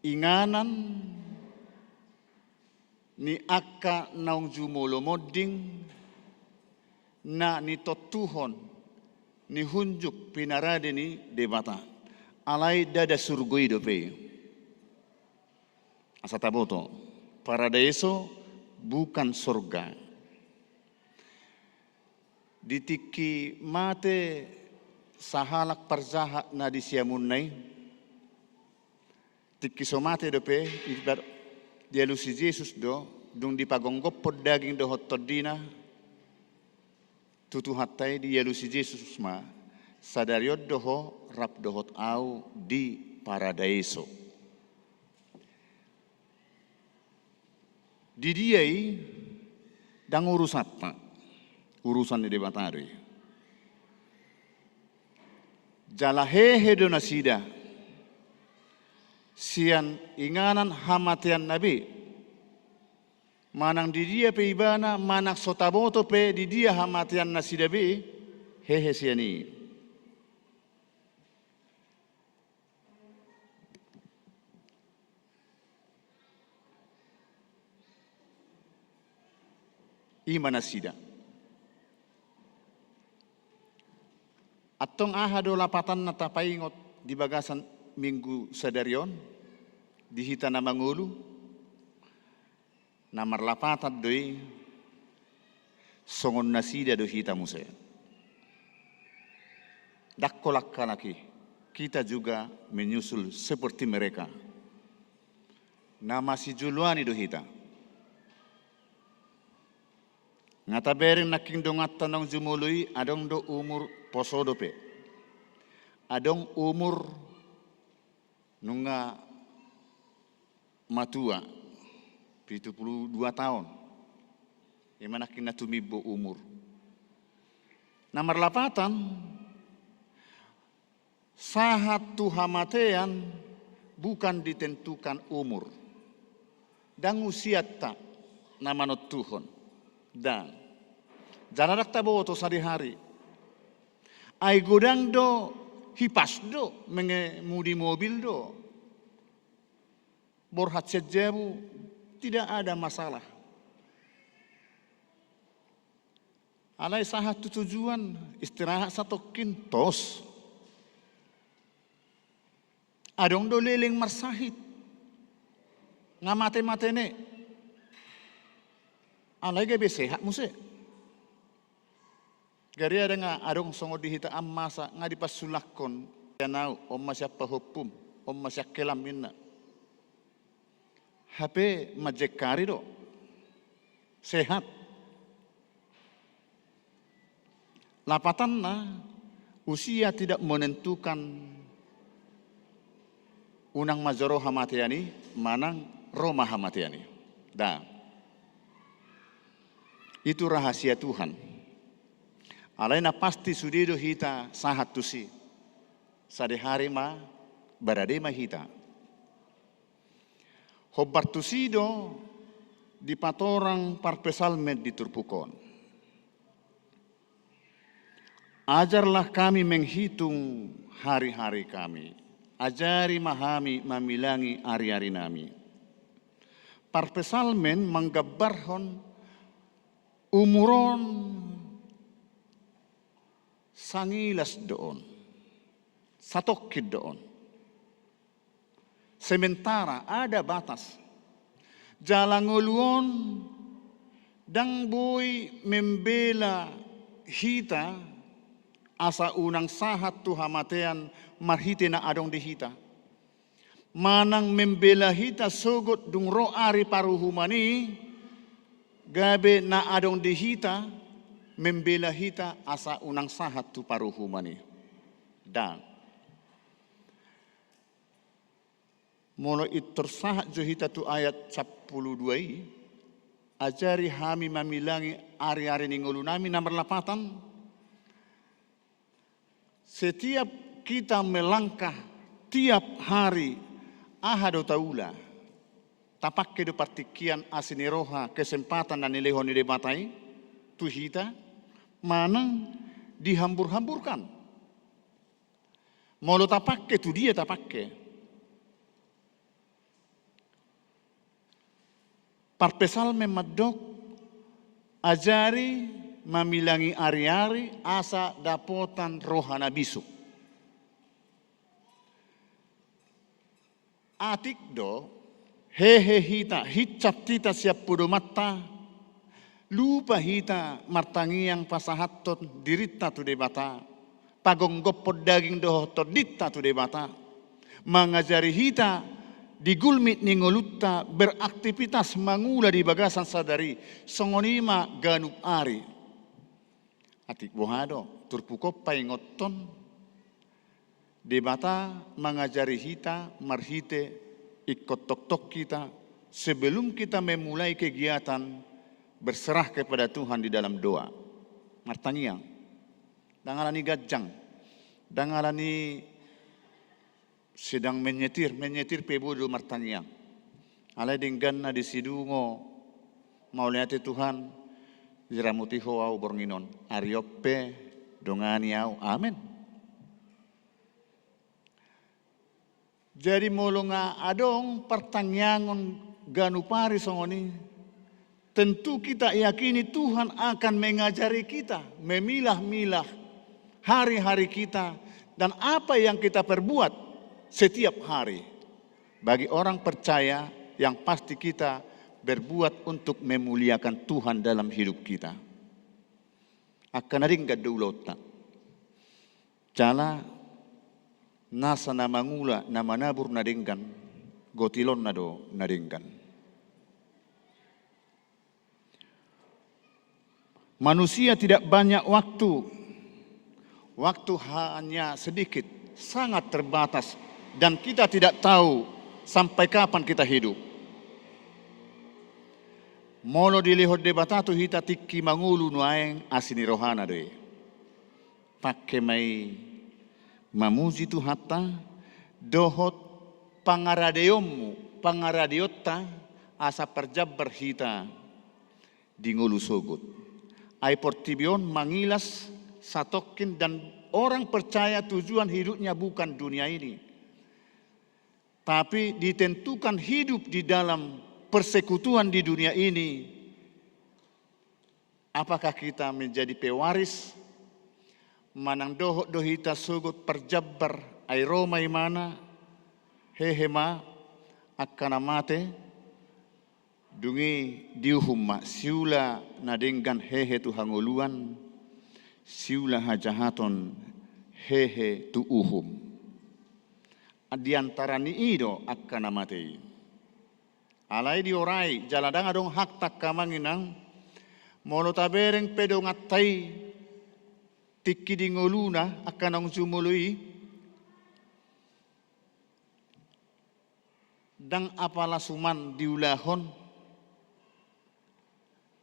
Inganan ni akka naung jumulo modding na ni totuhon ni hunjuk pinarade ni debata. Alai dada surgoi dope. Asataboto, paradiso bukan surga. Ditiki mate sahalak parjahat na disiamunay, Tikisomate dope ibar dia lusi Jesus do dung dipagonggop pod daging do hotodina tutu hatai dia lusi Jesus ma sadariod doho rap dohot au di paradaiso. Di diai dang urusan di debatari. Jalahehe do nasida sian inganan hamatian nabi manang di dia pe ibana manak sotaboto pe di dia hamatian nasida be hehe siani. Imana sida. Atong ahado lapatan na tapaingot di bagasan minggu sadarion di hita na mangulu na marlapatan doi songon nasida do hita muse. Dakkolak kanaki kita juga menyusul seperti mereka. Nama si juluani do hita. Ngataberin naking dongat tanong jumului adong do umur posodope. Adong umur nunga matua 72 tahun. Imana kina tumibo umur. Nomor 8 sahat tuhamatean bukan ditentukan umur. Dan usia tak nama not Tuhon. Dan janarak tabo to sehari-hari. Ai godang do hipas do mengemudi mobil do. Borhat sejabu tidak ada masalah. Alai sahat tujuan istirahat satu kintos. Adong do leleng marsahit. Ngamate-matene. Alai gabe sehat muse. Gari ada nga adong songo dihita amasa nga dipasulakon yanau om masya pahupum om masya kelam minna. HP majekari do. Sehat. Lapatan na usia tidak menentukan unang majoro hamatiani manang Roma hamatiani. Dan itu rahasia Tuhan. Alaina pasti sudido hita sahat tusi. Sade hari ma barade ma hita. Hobar tusido di patorang parpesalmed di turpukon. Ajarlah kami menghitung hari-hari kami. Ajari mahami mamilangi ari-ari nami. Parpesalmen manggabarhon umuron sangilas doon, satokid doon. Sementara ada batas. Jalanguluon dang boy membela hita asa unang sahat tuhamatean marhite na adong di hita. Manang membela hita sogot dung ro ari paruhumani gabe na adong di hita membela hita asa unang sahat tu paruhumani. Dan molo itursahat jo hita tu ayat 12 ajari hami mamilangi ari-ari ningulu nami nomor 8. Setiap kita melangkah tiap hari ahado taula tapak kedo partikian asiniroha kesempatan dan nilehon di batai tu hita manang dihambur-hamburkan. Molo tapak ke tu dia tapak ke. Parpesal memadok ajari mamilangi ari-ari asa dapotan rohana bisuk. Atik do hehe hita hicap tita siap pudo mata lupa hita martangiang pasahaton dirita tu debata pagonggopod daging doho todita tu debata mangajari hita di gulmit ni ngolutta beraktivitas mangula di bagasan sadari songonima ganup ari atik bohado turpukop pai ngotton di bata mengajari kita marhite ikut tok-tok kita sebelum kita memulai kegiatan berserah kepada Tuhan di dalam doa martangiang dangalani gajang dangalani sedang menyetir pebodo martaniang. Alai dinggan na disidungo mauliati Tuhan jiramuti hoau bornginon ariope dongani au amin. Jadi molonga adong pertanyangon ganupari songoni tentu kita yakini Tuhan akan mengajari kita memilah-milah hari-hari kita dan apa yang kita perbuat setiap hari. Bagi orang percaya yang pasti kita berbuat untuk memuliakan Tuhan dalam hidup kita. Akan ringga dulota. Jala nasa na mangula na manabur na dinggan, gotilon na do na dinggan. Manusia tidak banyak waktu. Waktu hanya sedikit, sangat terbatas. Dan kita tidak tahu sampai kapan kita hidup. Molo dilihod de batatu hita tikki mangulu nuaeng asini rohana de. Pakai mai mamuji tu hatta dohot pangaradiotta asa perjabber hita di ngulu sogut. Ai portibion mangilas satokin dan orang percaya tujuan hidupnya bukan dunia ini. Tapi ditentukan hidup di dalam persekutuan di dunia ini. Apakah kita menjadi pewaris? Manang dohot dohita sugut perjabbar ay romay mana hehema akkana mate dungi diuhumma siula nadenggan hehe tu hanguluan siula hajahaton hehe tu uhum. Di antara ni ido akkana matei. Alai di orai jaladang adong hak tak kamanginang molo tabereng pedo ngatai tikki di ngoluna akkanang sumului dang apala suman diulahon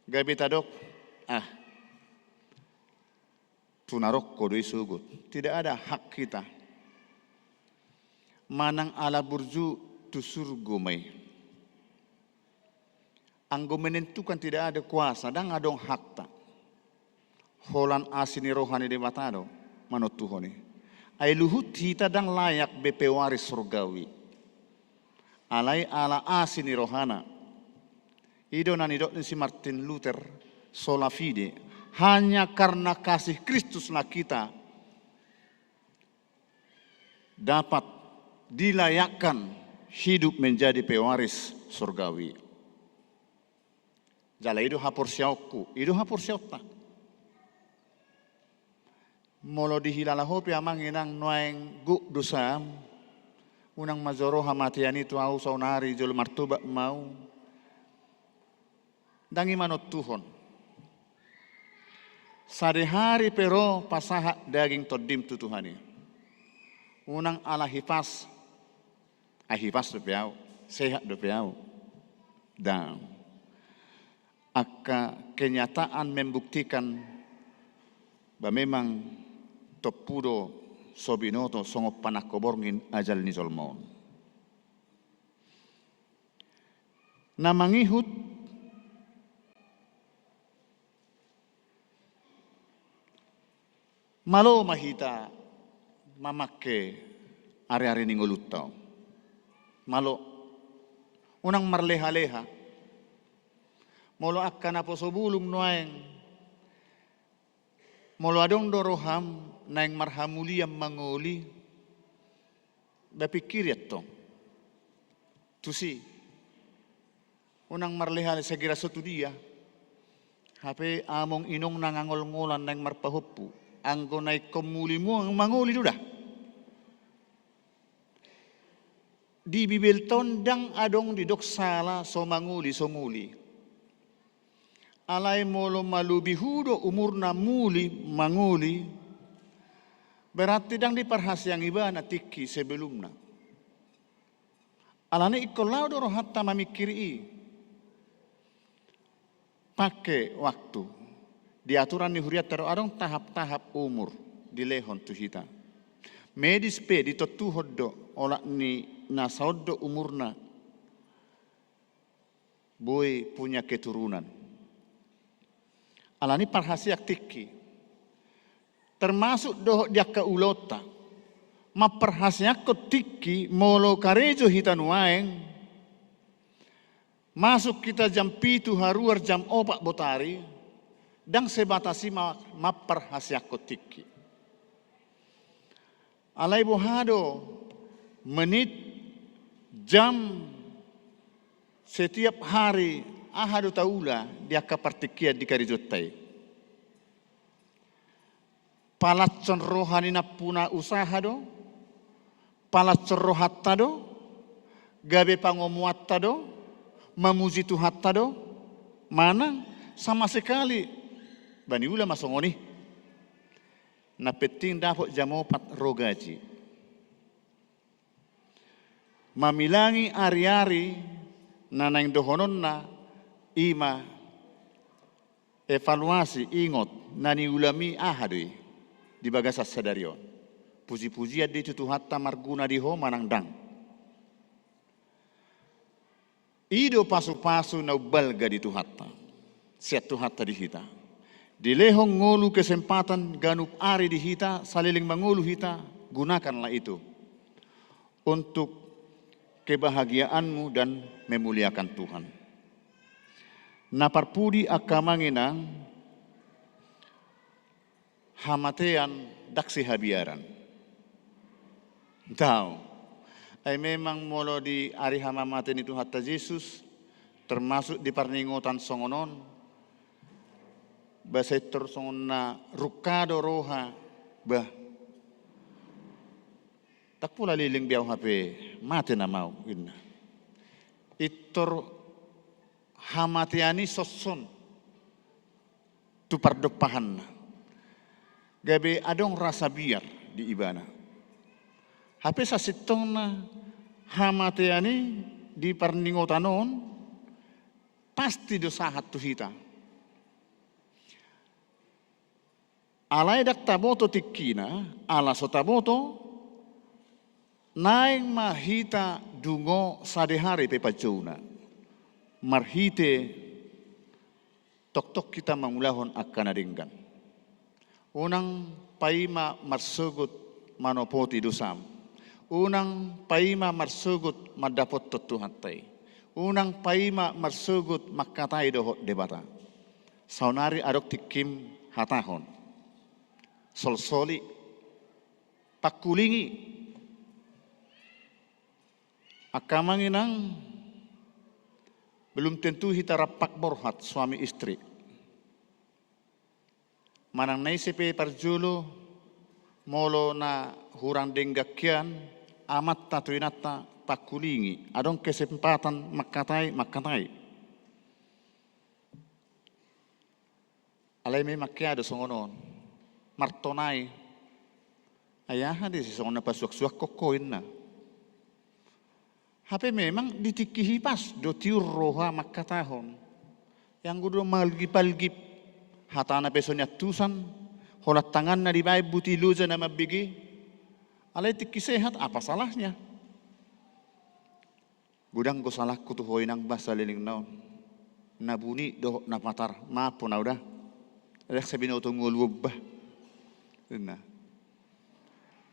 gabe tadok tunarok kodoi sugut tidak ada hak kita. Manang ala burju tu surgumai. Anggo menentukan tidak ada kuasa dan adong hakta. Holan asini rohani de matado manut tuhoni. Ai luhut hita dan layak bepe waris surgawi. Alai ala asini rohana. Ido nanidok si Martin Luther sola fide hanya karena kasih Kristuslah kita dapat dilayakkan hidup menjadi pewaris surgawi. Jala itu hapur siauku, itu hapur siauta. Molo dihilala hopi amang inang noeng guk dosam, unang mazoro hamatian itu au saunari jol martuba mau. Dangi manot Tuhon. Sadehari pero pasaha daging todim tu Tuhani. Unang ala hipas ahipas do piau, sehat do piau. Dan kenyataan membuktikan bahwa memang topudo sobinoto songop panakoborngin ajal ni zolmon. Namangihut malo mahita mamake ari-ari ningolutaw. Malo unang marleha-leha. Molo akkana po sobulong noeng. Molo adong doroham naeng marhamuliyam mangoli. Bapikiriat to. Tusi. Unang marleha segera sotu dia. Hape among inong nangangol-ngolan naeng marpahupu. Anggo naik komuli mo ang mangoli duda. di Bibel tondang adong di doksala so manguli. Alay molo malubihudo umurna muli manguli, berarti dang diparhasyang iba na tiki sebelumna. Alane ikolau doro hatta mamikiri pakai waktu. Di aturan ni huriat taro adong tahap-tahap umur di lehon tu hita. Medis pe di totu hoddo olak ni nasauddo umurna boy punya keturunan. Alani parhasiak tiki. Termasuk doh dia ke ulota. Maperhasiak ko tiki molo karejo hita nuaeng. Masuk kita jam 7 haruar jam 4 botari. Dan sebatasi maperhasiak ko tiki. Alay bohado menit jam setiap hari ahadu taula dia kapartikia di karijotai. Palacon rohani na puna usaha do, palacon rohatta do, gabe pangomuatta do, memuji Tuhatta do, mana sama sekali bani ula masongoni. Na penting dapat jam 4 rogaji. Mamilangi ari-ari nanang dohonon na ima evaluasi ingot nani ulami ahadui di bagasa sadarion. Puji-pujian di Tuhatta marguna diho manangdang. Ido pasu-pasu na ubalga di Tuhatta. Siat Tuhatta di hita. Di lehong ngulu kesempatan ganup ari di hita, saliling mangulu hita, gunakanlah itu untuk kebahagiaanmu dan memuliakan Tuhan. Naparpudi akamanginang hamatean daksi habiaran. Tahu, ay memang molo di ari hamamaten itu hatta Yesus, termasuk di parningotan songonon, basetor songon na rukado roha, bah, tak pula liling biaw hape, mati na mau, ina. Itor hamatiani soson, tu pardopahan na. Gabe adong rasa biar di ibana. Hape sa sitong na hamatiani di parningotanon, pasti dosahat tu hita. Alay dak taboto tikina, ala so taboto, naing mahita dungo sadehari pe pajuna. Marhite tok-tok kita mangulahon akan adinggan. Unang paima marsugut manopoti dosam. Unang paima marsugut madapot totuhatay. Unang paima marsugut makatay dohot debata. Saunari adok tikim hatahon. Sol-soli, pakulingi, akamanginang belum tentu hita rapak borhat suami istri. Manang naisipe parjulo, molo na hurang denggakian, amat tatuinata pakulingi, adong kesempatan makatay. Alay may makyado songonon. Martonay, ayahan di sisong na pasuak-suak kokoin na. Hape memang ditikihipas do tiur roha makatahon. Yang gudo malgip-algip, hata na peso nyatusan, holat tangan na dibay butiluza na mabigi. Alay tikisehat, apa salahnya? Gudang ko salah kutuhoy ng basa liling naon. Nabuni do napatar, maapo na udah. Adak sabi na utong ngulwog ba? Nah,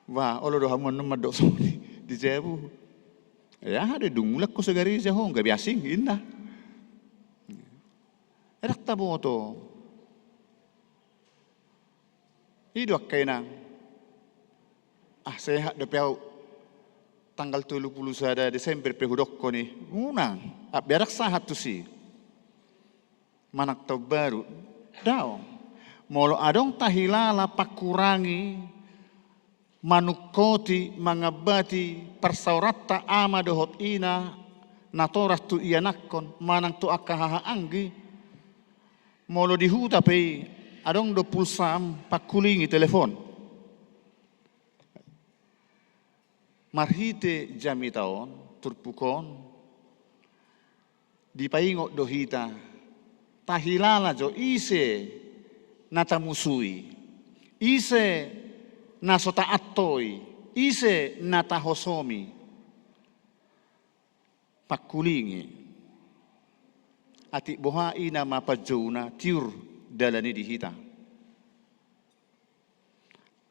wah, olo doha mo naman do so di jebu. Ya, ada dungulak ko sa gari sa hong gabi asing inna. Edak tabo to. Ido kay nang. Sehat do piaw tanggal 30 sada Desember pehudok ko ni. Unang, berak sahat to si. Manak tau baru. Daw. Molo adong tahilala pakurangi manukoti mangabati persaurata ama dohot ina natoras tu ianakon manang tu akahaanggi molo dihuta pe adong do pulsam pakulingi telepon marhite jami taon turpukon dipaingo dohita tahilala jo ise natamusui ise nasota attoi ise natahosomi pakulingi ati boha ina mapajuna tiur dalani dihita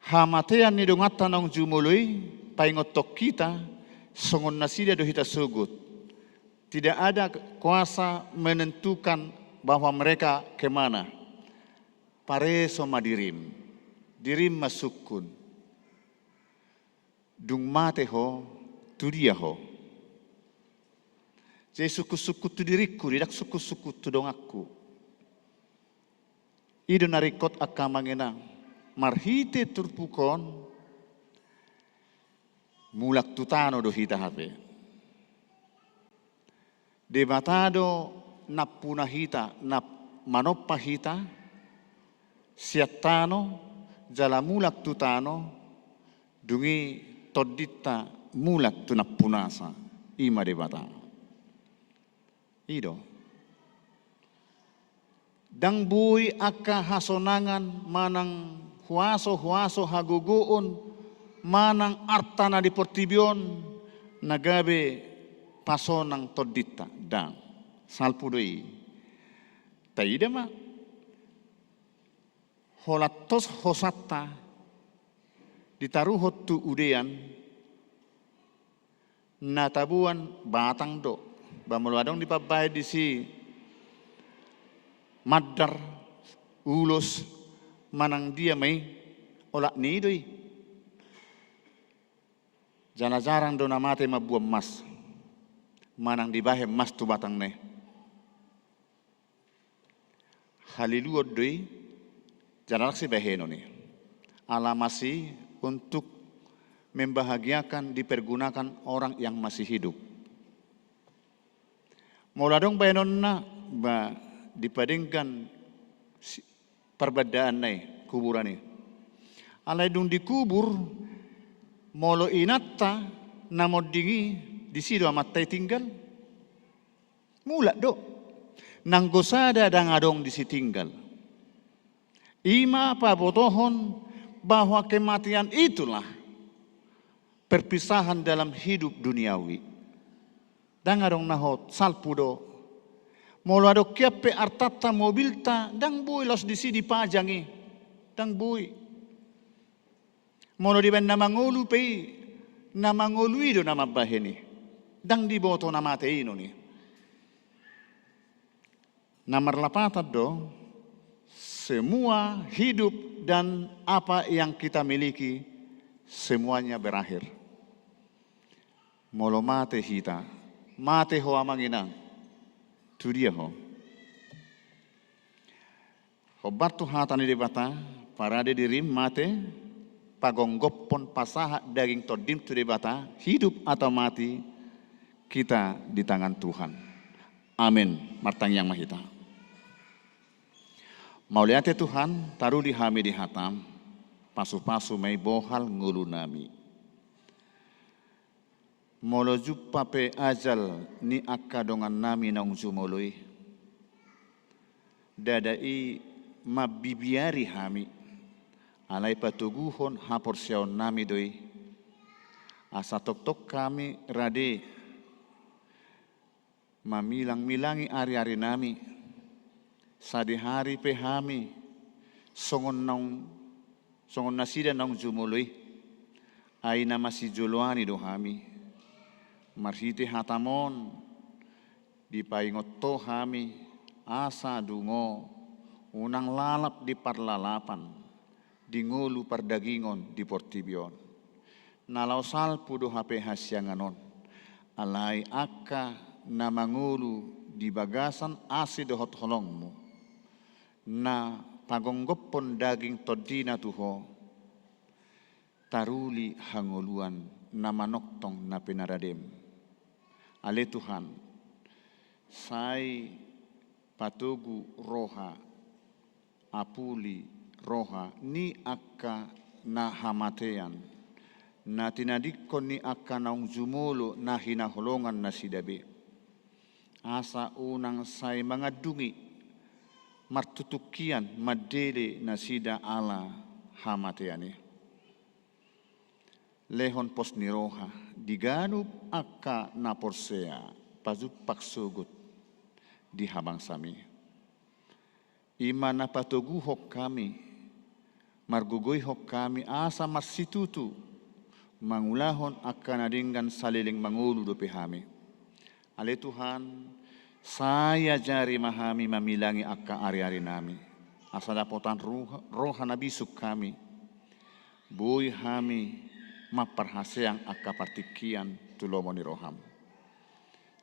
hamatean ni dongata nong jumului paingotok kita songon nasida dohita sugut tidak ada kuasa menentukan bahwa mereka kemana pareso madirim dirim masukun dung mate ho tu dia ho je suku-suku tu diriku tidak suku-suku tu dong aku ido narikot akamangenang marhite turpukon mulak tutano do hita hape debatado napuna hita nap manoppa hita siatano jala mulak tutano dungi todita mulak tu napunasa ima debata ido dang bui aka hasonangan manang huaso haguguun manang artana di portibion nagabe pasonang todita dang salpudoi taida ma holatos hosatta ditaruhot tu udean natabuan batang do bameluadong dipabai di si madar ulus manang dia mai olak ni doi jana jarang do namate mabuam mas manang dibahe mas tu batang ne haliluot doi jana laksi baheno ni alamasi untuk membahagiakan dipergunakan orang yang masih hidup. Moladong bayanonna ba dipadingkan perbedaan nai kuburan ni. Alai dung dikubur molo inatta namodingi di sido amat tinggal. Mula do nanggosada dang adong di si tinggal. Ima pabotohon bahwa kematian itulah perpisahan dalam hidup duniawi. Dang adong nahot salpudo. Molo adok kiape artata mobilta dang bui los di sini pajangi. Dang bui. Molo di ben namangolu pe namangolu ido nama baheni. Dang di boto nama teino ni. Nomor 8 do semua hidup dan apa yang kita miliki semuanya berakhir. Molo mate hita, mate ho amanginang, tu dia ho. Hobat tu hatani di bata, parade dirim mate, pagonggopon pasaha daging todim tu di bata, hidup atau mati kita di tangan Tuhan. Amin. Martang yang mahita. Mauliate Tuhan, taruh di hami di hatam, pasu-pasu may bohal ngulu nami. Molo juppa pe ajal ni akka dongan nami naung jumoloi. Dadai mabibiari hami, alai patuguhon hapor siaon nami doi. Asa tok-tok kami rade, mamilang-milangi ari-ari nami. Sadi hari pe hami songon nasida naung jumului aina masih juluani do hami marhite hatamon dipaingot to hami asa dungo unang lalap di parlalapan di ngulu pardagingon di portibion nalau salpu do hape hasyanganon alai akka namangulu di bagasan asi dohot holongmu na pagonggopon daging todina tuho taruli hanguluan na manoktong na pinaradem. Ale Tuhan, sai patugu roha, apuli roha, ni akka na hamatean, na tinadikon ni akka naung jumulo na hinaholongan na sidabe. Asa unang say mga dungi, martutukian madele na sida ala hamateane. Lehon pos ni roha, diganub akka na porsea, pazut paksugut di habang sami. Ima na patuguhok kami, margugoyhok kami asa marsitutu, mangulahon akka nadinggan saliling mangulu do pihami. Ale Tuhan, saya jari mahami mamilangi akka ari-ari nami. Asa dapotan roha nabisuk kami. Buy hami maparhaseang akka partikian tulomoni roham.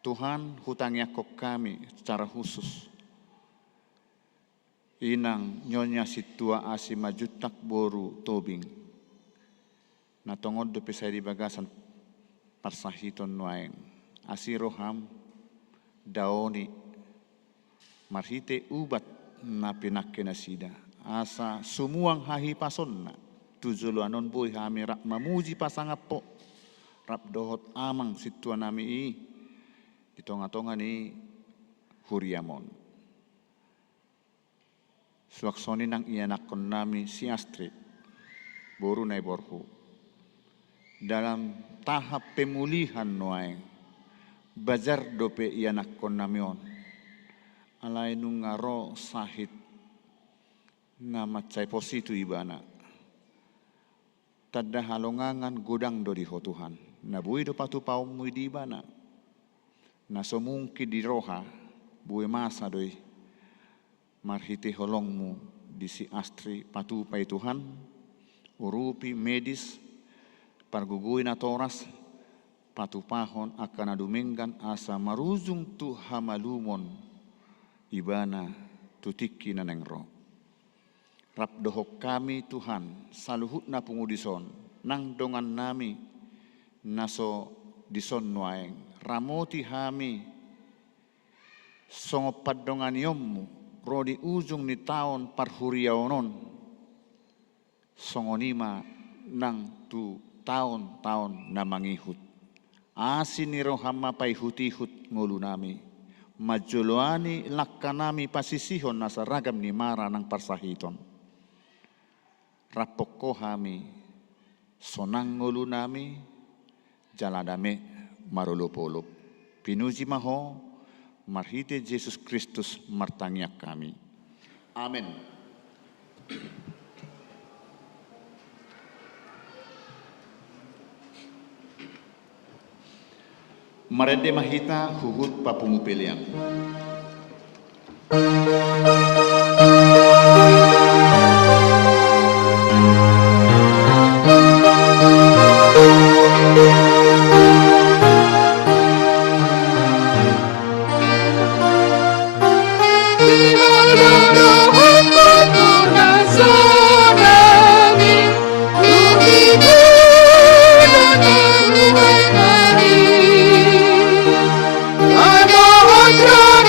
Tuhan hutangi akok kami secara khusus. Inang nyonya situa asi majutak boru tobing. Natongod do pesay di bagasan parsahiton nuaeng. Asi roham daoni marhite ubat na pinakke na sida. Asa sumuang hahipason na. Tujulo anon boy hami rap mamuji pasangap po. Rap dohot amang situa nami i. Ditonga-tonga ni Huriamon. Suaksoni nang ianakon nami si Astrid. Boru na iborhu. Dalam tahap pemulihan noaeng. Bajar dope ianakon namion. Alay nung ngaro sahit. Na macay positu ibana. Tadda halongangan gudang do di ho Tuhan. Nabuhi do patupaw mo di ibana. Nasomungki di roha, buwe masa doi, marhiti holongmu di si Astri patupai Tuhan, urupi medis, pargugui na toras, patupahon akan adumenggan asa marujung tu hamalumon, ibana tutiki na nengro. Rapdohok kami Tuhan, saluhut na pungudison, nang dongan nami, naso dison nuaeng. Ramoti hami songo padongan yommu rodi ujung ni taon parhuriaonon songo nima nang tu taon-taon na mangihut asin ni rohama paihut-ihut ngulu nami majuluani lakkanami pasisihon nasa ragam ni mara nang parsahiton rapokko hami sonang ngulu nami jaladame marulupulup. Pinuji maho, marhite Yesus Kristus martangyak kami. Amin. Marede mahita huhut papumupilian. Tradisi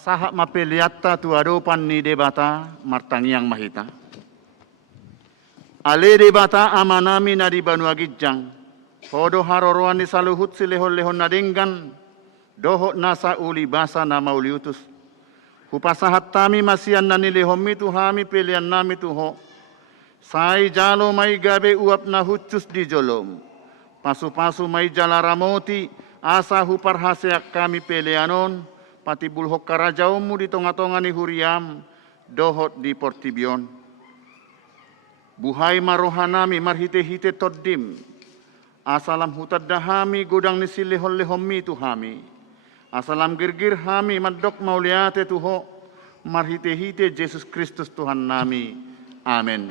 pasaha mapeliatta tu adopan ni debata martangiang mahita. Ale debata amanami na di Banua Gijang, hodo haroroan ni saluhut si lehon-lehon nadenggan, doho nasa uli basa na mauliutus. Hupasahat tami masian na nilihomi tu hami pelian nami tuho. Sai jalo may gabe uap na hucus di jolom. Pasu-pasu may jalaramoti, asa huparhaseak kami pelianon, pati bulhok karajaumu di tonga-tonga ni huriam, dohot di portibion. Buhay marohanami marhite-hite toddim, asalam hutad dahami godang ni silehon-lehon tu hami. Asalam girgir hami madok mauliate tuho, marhite-hite Yesus Kristus Tuhan nami. Amin.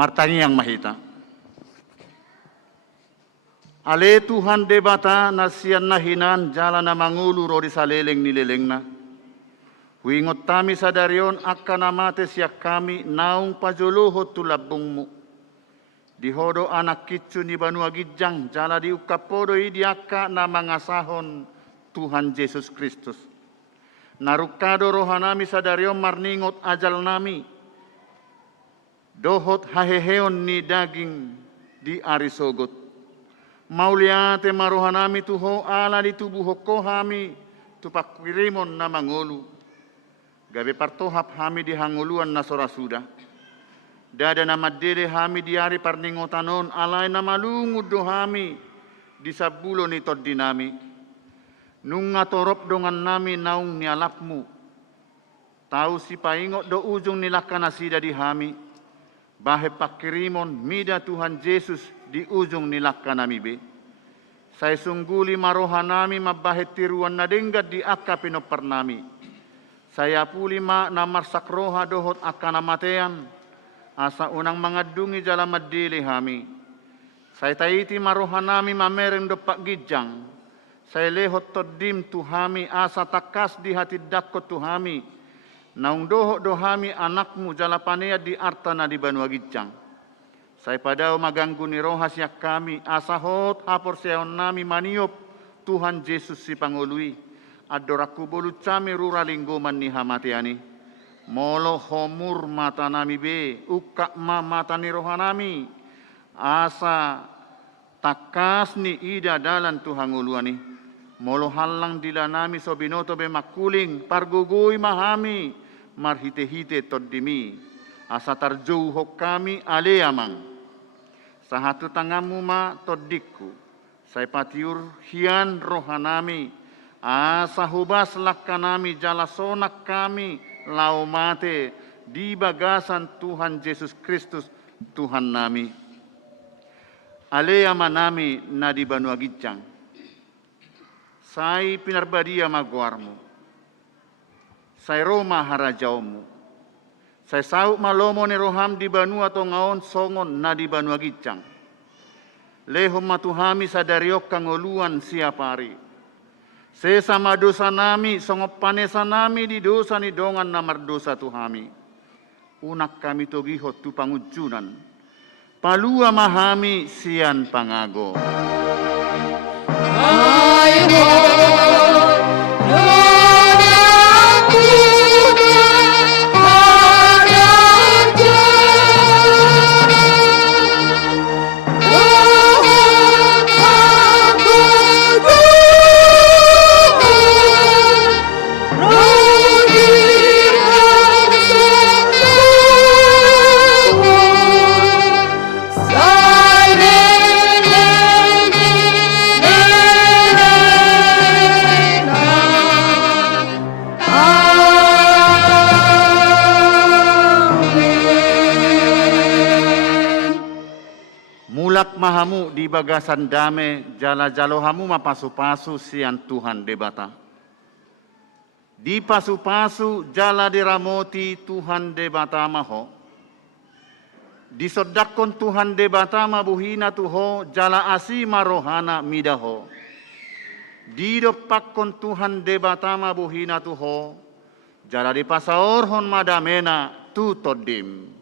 Martangiang mahita. Ale Tuhan debata nasian nahinan jalan na mangulu rodi saleleng nileleng na. Huingot tami sadarion akka namate siak kami naung pajuluhot tulabungmu. Dihodo anak kitsu ni Banua Gijang jala di ukapodo idiaka na mangasahon Tuhan Yesus Kristus. Narukado rohanami sadarion marningot ajal nami. Dohot haheheon ni daging di arisogot. Mauliate marohanami tuho ala di tubuh hami tupak kirimon na mangolu. Gabe partohap hami di hanguluan na sorasuda. Dada na madede hami di ari parningotanon alay na malungud do hami di sabulo ni toddinami. Nung ngatorop dongan nami naung nialapmu. Tau si paingot do ujung nilaka nasida di hami. Bahe pakirimon mida Tuhan Yesus di ujung nilaka nami be. Saya sungguli maroha nami mabahe tiruan na denggat di akka pinopar nami. Saya puli ma namarsak roha dohot akka namatean. Asa unang mangadungi jala madili hami. Saya taiti maroha nami mamereng dopak gijang. Saya lehot toddim tuhami asa takas di hati dakot tuhami. Naung dohok dohami anakmu jala panea di artana di Banua Gijang. Saya padao maganggu ni roha siak kami asahot hapor seon nami maniop Tuhan Yesus si pangului. Adoraku bolu cami rura linggoman ni hamatiani. Molo homur mata nami be ukak ma mata ni roha nami. Asa takas ni ida dalan Tuhan uluani. Molo halang dila nami sobinoto be makuling pargugui mahami marhite-hite toddimi asa tarjouhok kami aleamang sahatu tangamu ma toddikku sai patiur hian rohanami asa hubas lakkanami jala sonak kami lau mate di bagasan Tuhan Yesus Kristus Tuhan nami aleama nami na di Banua Gijang. Sai pinarbadia maguarmu. Sai Roma harajaumu. Sai sauk malomo ni roham di Banua tongaon songon na di Banua Gijang. Lehom matuhami sadariok kangoluan siapari. Sesama dosa nami songop panesa nami di dosa ni dongan namar dosa tuhami. Unak kami togihot tu pangujunan. Palua mahami sian pangago. mulak mahamu di bagasan dame jala jalohamu mapasu-pasu sian Tuhan debata. Di pasu-pasu jala diramoti Tuhan debata maho. Disodakon Tuhan debata mabuhina tuho jala asi marohana midaho. Didopakkon Tuhan debata mabuhina tuho jala di pasaorhon madamena tu todim.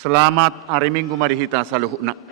Selamat hari Minggu marihita saluhukna.